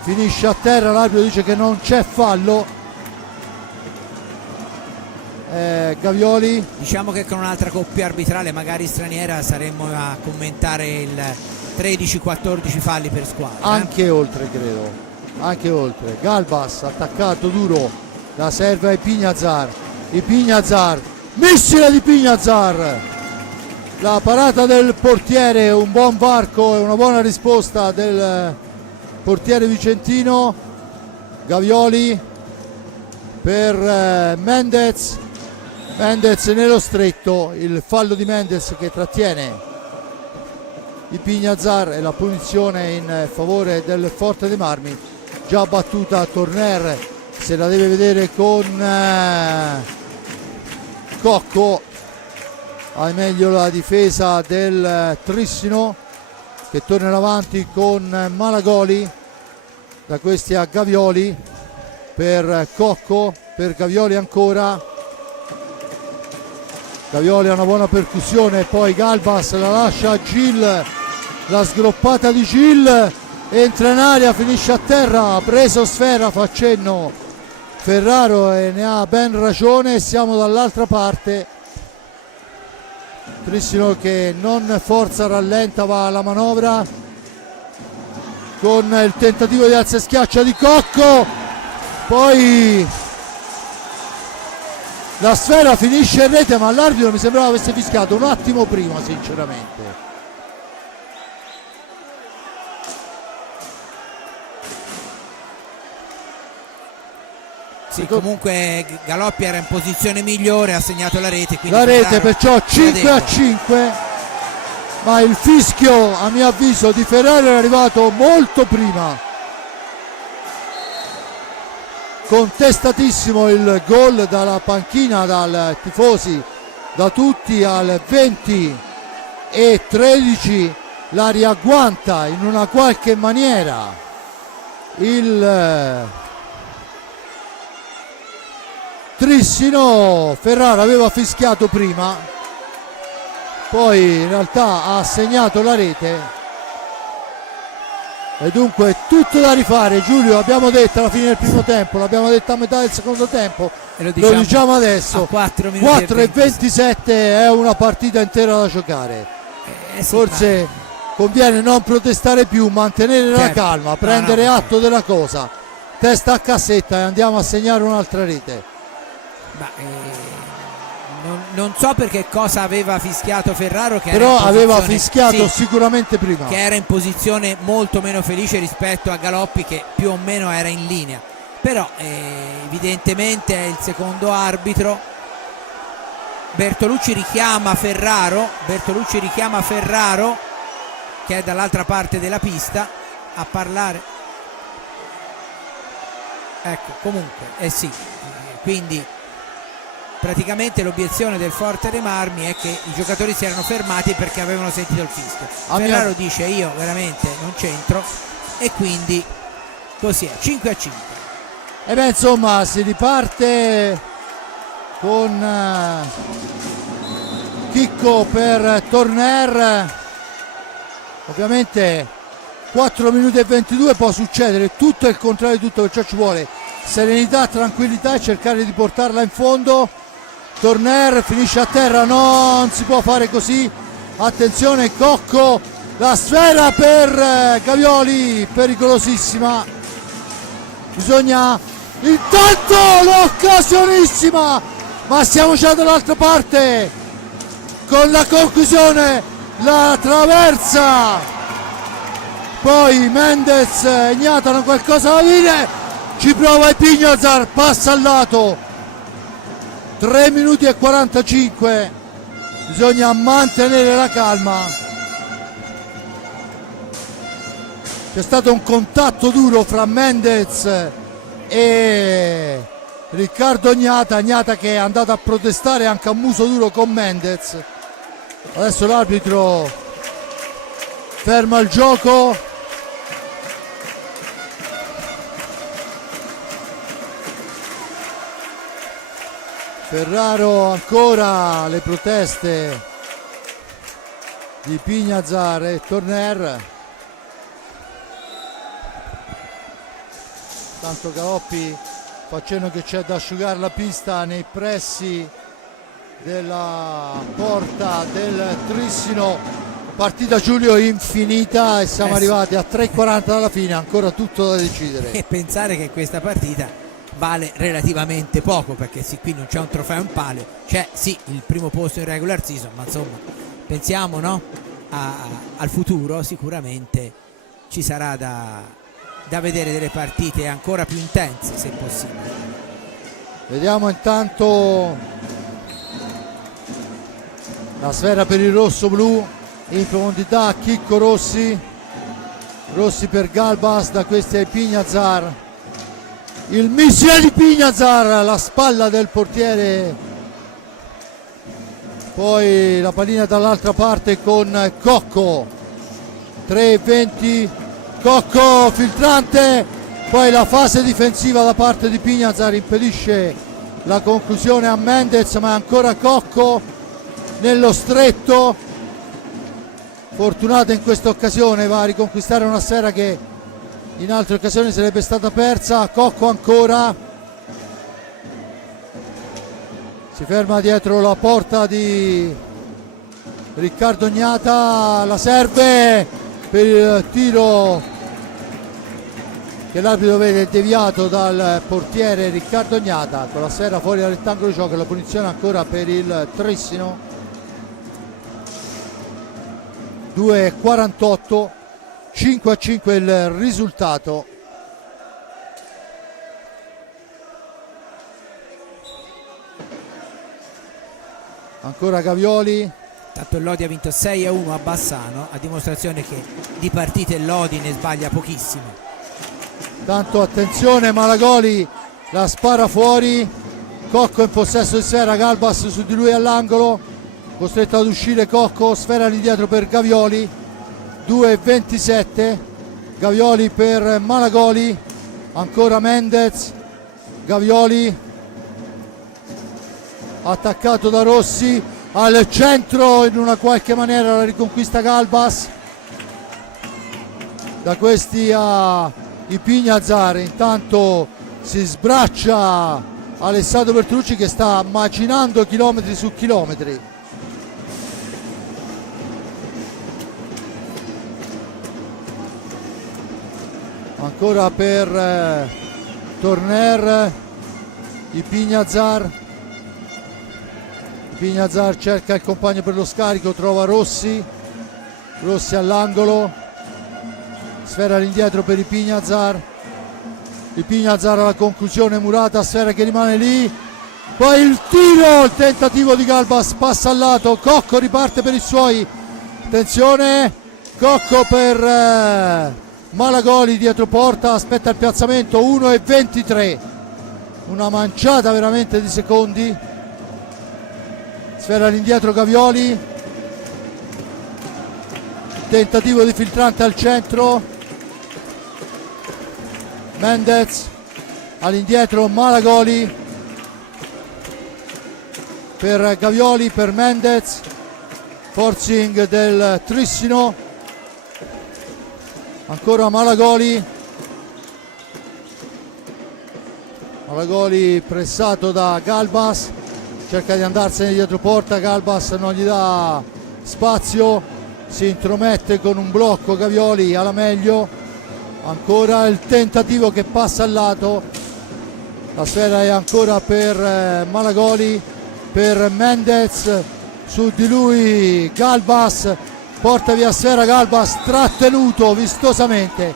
finisce a terra, l'arbitro dice che non c'è fallo. Gavioli, diciamo che con un'altra coppia arbitrale magari straniera saremmo a commentare il 13-14 falli per squadra, anche oltre, credo, anche oltre. Galbas attaccato duro, la serve a Ipignazar, missile di Ipignazar, la parata del portiere, un buon varco e una buona risposta del portiere vicentino. Gavioli per Mendez nello stretto, il fallo di Mendez che trattiene Ipignazar e la punizione in favore del Forte dei Marmi. Già battuta Torner, se la deve vedere con Cocco, al meglio la difesa del Trissino che torna avanti con Malagoli, da questi a Gavioli per Cocco, per Gavioli ancora, Gavioli ha una buona percussione, poi Galbas la lascia a Gil, la sgroppata di Gil, entra in aria, finisce a terra, preso sfera, fa cenno Ferraro ne ha ben ragione. Siamo dall'altra parte. Trissino che non forza, rallenta, va alla manovra con il tentativo di alza e schiaccia di Cocco, poi la sfera finisce in rete, ma l'arbitro mi sembrava avesse fischiato un attimo prima, sinceramente. Sì, comunque Galoppi era in posizione migliore, ha segnato la rete, quindi la rete, Ferraro perciò 5-5, ma il fischio a mio avviso di Ferraro è arrivato molto prima. Contestatissimo il gol dalla panchina, dal tifosi, da tutti. Al 20-13 la riagguanta in una qualche maniera il Trissino. Ferraro aveva fischiato prima, poi in realtà ha segnato la rete e dunque tutto da rifare. Giulio, abbiamo detto alla fine del primo tempo, l'abbiamo detto a metà del secondo tempo, lo diciamo adesso, 4-27 è una partita intera da giocare. Sì, forse conviene non protestare più, mantenere la calma, prendere atto della cosa, testa a cassetta e andiamo a segnare un'altra rete. Non so perché cosa aveva fischiato Ferraro, che però era aveva fischiato sicuramente prima, che era in posizione molto meno felice rispetto a Galoppi, che più o meno era in linea. Però evidentemente è il secondo arbitro. Bertolucci richiama Ferraro, che è dall'altra parte della pista, a parlare. Ecco, comunque sì, quindi praticamente l'obiezione del Forte dei Marmi è che i giocatori si erano fermati perché avevano sentito il fischio. Ferraro dice io veramente non c'entro, e quindi così è, 5-5. E beh, insomma, si riparte con Chicco per Torner. Ovviamente 4 minuti e 22 può succedere tutto e il contrario di tutto, perciò ci vuole serenità, tranquillità e cercare di portarla in fondo. Torner finisce a terra, non si può fare così, attenzione Cocco, la sfera per Gavioli, pericolosissima, bisogna intanto l'occasionissima, ma siamo già dall'altra parte con la conclusione, la traversa, poi Mendez e Gnata hanno qualcosa da dire, ci prova Ipignazar, passa al lato. 3 minuti e 45, bisogna mantenere la calma. C'è stato un contatto duro fra Mendez e Riccardo Gnata che è andato a protestare anche a muso duro con Mendez. Adesso l'arbitro ferma il gioco. Ferraro, ancora le proteste di Pignazar e Torner. Tanto Galoppi fa cenno che c'è da asciugare la pista nei pressi della porta del Trissino. Partita, Giulio, infinita e siamo arrivati a 3:40 dalla fine, ancora tutto da decidere. E pensare che questa partita vale relativamente poco, perché sì, qui non c'è un trofeo in palio, c'è sì il primo posto in regular season, ma insomma pensiamo al futuro, sicuramente ci sarà da vedere delle partite ancora più intense se possibile. Vediamo intanto la sfera per il rosso-blu in profondità, Chicco Rossi per Galbas, da questi è Pignazar, il missile di Pignazar, la spalla del portiere, poi la pallina dall'altra parte con Cocco, 3:20, Cocco filtrante, poi la fase difensiva da parte di Pignazar impedisce la conclusione a Mendez, ma è ancora Cocco nello stretto, fortunato in questa occasione, va a riconquistare una sfera che in altre occasioni sarebbe stata persa. Cocco ancora, si ferma dietro la porta di Riccardo Gnata, la serve per il tiro che l'arbitro vede deviato dal portiere Riccardo Gnata, con la sfera fuori dal rettangolo di gioco. La punizione ancora per il Trissino. 2:48, 5-5 il risultato. Ancora Gavioli. Tanto il Lodi ha vinto 6-1 a Bassano, a dimostrazione che di partite il Lodi ne sbaglia pochissimo. Tanto attenzione, Malagoli la spara fuori, Cocco in possesso di sfera, Galbas su di lui all'angolo, costretto ad uscire Cocco, sfera all'indietro per Gavioli. 2:27, Gavioli per Malagoli, ancora Mendez, Gavioli attaccato da Rossi, al centro in una qualche maniera la riconquista Galbas, da questi a Ipignazar. Intanto si sbraccia Alessandro Bertolucci che sta macinando chilometri su chilometri. Ancora per Torner, Ipignazar. Ipignazar cerca il compagno per lo scarico, trova Rossi, Rossi all'angolo, sfera all'indietro per Ipignazar, Ipignazar alla conclusione, Murata, sfera che rimane lì, poi il tiro, il tentativo di Galbas passa al lato, Cocco riparte per i suoi, attenzione, Cocco per Malagoli dietro porta, aspetta il piazzamento. 1:23, una manciata veramente di secondi. Sfera all'indietro Gavioli, tentativo di filtrante al centro, Mendez all'indietro, Malagoli per Gavioli, per Mendez, forcing del Trissino, ancora Malagoli, Malagoli pressato da Galbas, cerca di andarsene dietro porta, Galbas non gli dà spazio, si intromette con un blocco Gavioli alla meglio, ancora il tentativo che passa al lato, la sfera è ancora per Malagoli, per Mendez, su di lui Galbas, porta via sfera Galbas, trattenuto vistosamente.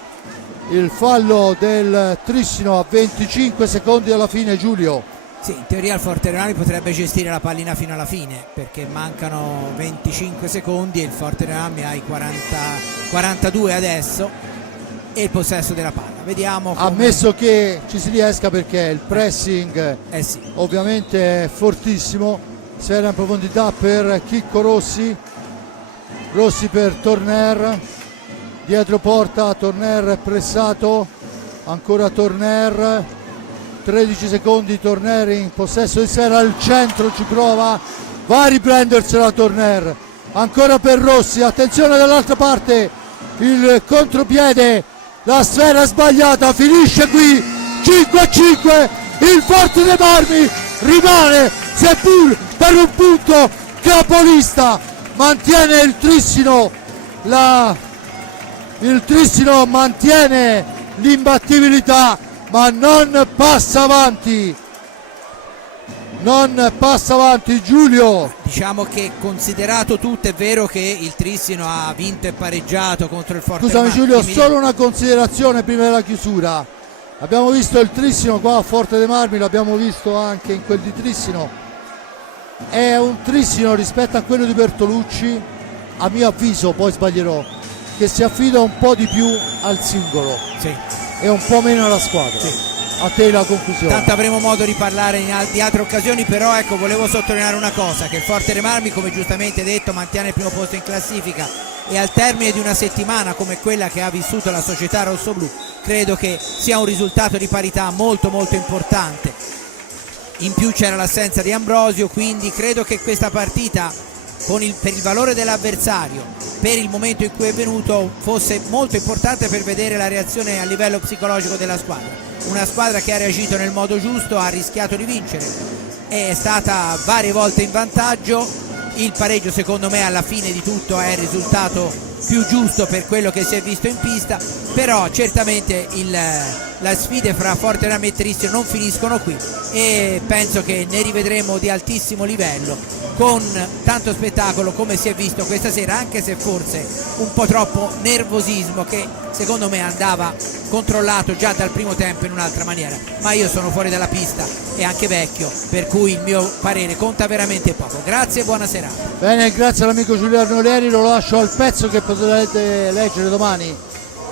Il fallo del Trissino a 25 secondi alla fine, Giulio. Sì, in teoria il Forterenami potrebbe gestire la pallina fino alla fine, perché mancano 25 secondi e il Forterenami ha i 42 adesso e il possesso della palla. Vediamo come... Ammesso che ci si riesca, perché il pressing sì, ovviamente è fortissimo. Sfera in profondità per Chicco Rossi, Rossi per Torner, dietro porta Torner pressato, ancora Torner, 13 secondi, Torner in possesso di sfera al centro, ci prova, va a riprendersela Torner, ancora per Rossi, attenzione dall'altra parte, il contropiede, la sfera sbagliata, finisce qui, 5-5, il Forte dei Marmi rimane, seppur per un punto, capolista, mantiene il Trissino, il Trissino mantiene l'imbattibilità, ma non passa avanti, Giulio. Diciamo che considerato tutto è vero che il Trissino ha vinto e pareggiato contro il Scusami Forterenami. Giulio, solo una considerazione prima della chiusura. Abbiamo visto il Trissino qua a Forte dei Marmi, l'abbiamo visto anche in quel di Trissino. È un Trissino rispetto a quello di Bertolucci, a mio avviso, poi sbaglierò, che si affida un po' di più al singolo, sì, e un po' meno alla squadra. Sì. A te la conclusione. Tanto avremo modo di parlare di altre occasioni, però ecco, volevo sottolineare una cosa, che il Forte dei Marmi, come giustamente detto, mantiene il primo posto in classifica e al termine di una settimana come quella che ha vissuto la società rossoblù credo che sia un risultato di parità molto molto importante. In più c'era l'assenza di Ambrosio, quindi credo che questa partita per il valore dell'avversario, per il momento in cui è venuto, fosse molto importante per vedere la reazione a livello psicologico della squadra. Una squadra che ha reagito nel modo giusto, ha rischiato di vincere, è stata varie volte in vantaggio. Il pareggio secondo me alla fine di tutto è il risultato più giusto per quello che si è visto in pista, però certamente le sfide fra Fortename e Tristio non finiscono qui e penso che ne rivedremo di altissimo livello con tanto spettacolo come si è visto questa sera, anche se forse un po' troppo nervosismo che secondo me andava controllato già dal primo tempo in un'altra maniera, ma io sono fuori dalla pista e anche vecchio, per cui il mio parere conta veramente poco. Grazie e buona serata. Bene, grazie all'amico Giuliano Olieri, lo lascio al pezzo che potrete leggere domani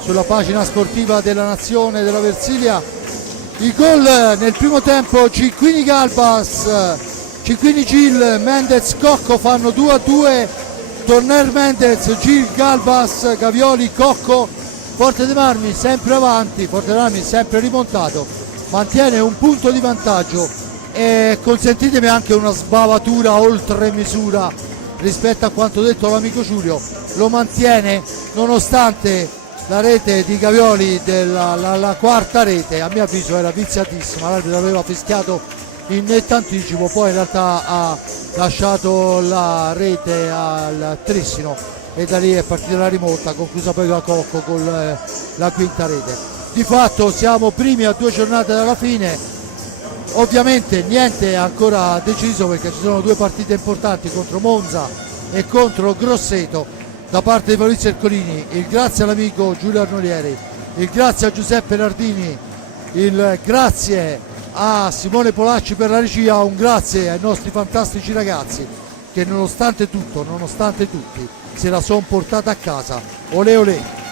sulla pagina sportiva della Nazione della Versilia. Il gol nel primo tempo, Cicquini Galbas, Cicquini Gil, Mendez Cocco fanno 2-2, Torner Mendez, Gil Galbas, Gavioli, Cocco. Forte dei Marmi sempre avanti, Forte dei Marmi sempre rimontato, mantiene un punto di vantaggio e consentitemi anche una sbavatura oltre misura rispetto a quanto detto l'amico Giulio, lo mantiene nonostante la rete di Gavioli la quarta rete, a mio avviso era viziatissima, l'arbitro aveva fischiato in netto anticipo, poi in realtà ha lasciato la rete al Trissino e da lì è partita la rimonta, conclusa poi da Cocco con la quinta rete. Di fatto siamo primi a 2 giornate dalla fine, ovviamente niente è ancora deciso perché ci sono 2 partite importanti contro Monza e contro Grosseto da parte di Maurizio Ercolini. Il grazie all'amico Giulio Arnolieri, il grazie a Giuseppe Nardini, il grazie a Simone Polacci per la regia, un grazie ai nostri fantastici ragazzi che nonostante tutto, nonostante tutti, se la sono portata a casa. Olè olè.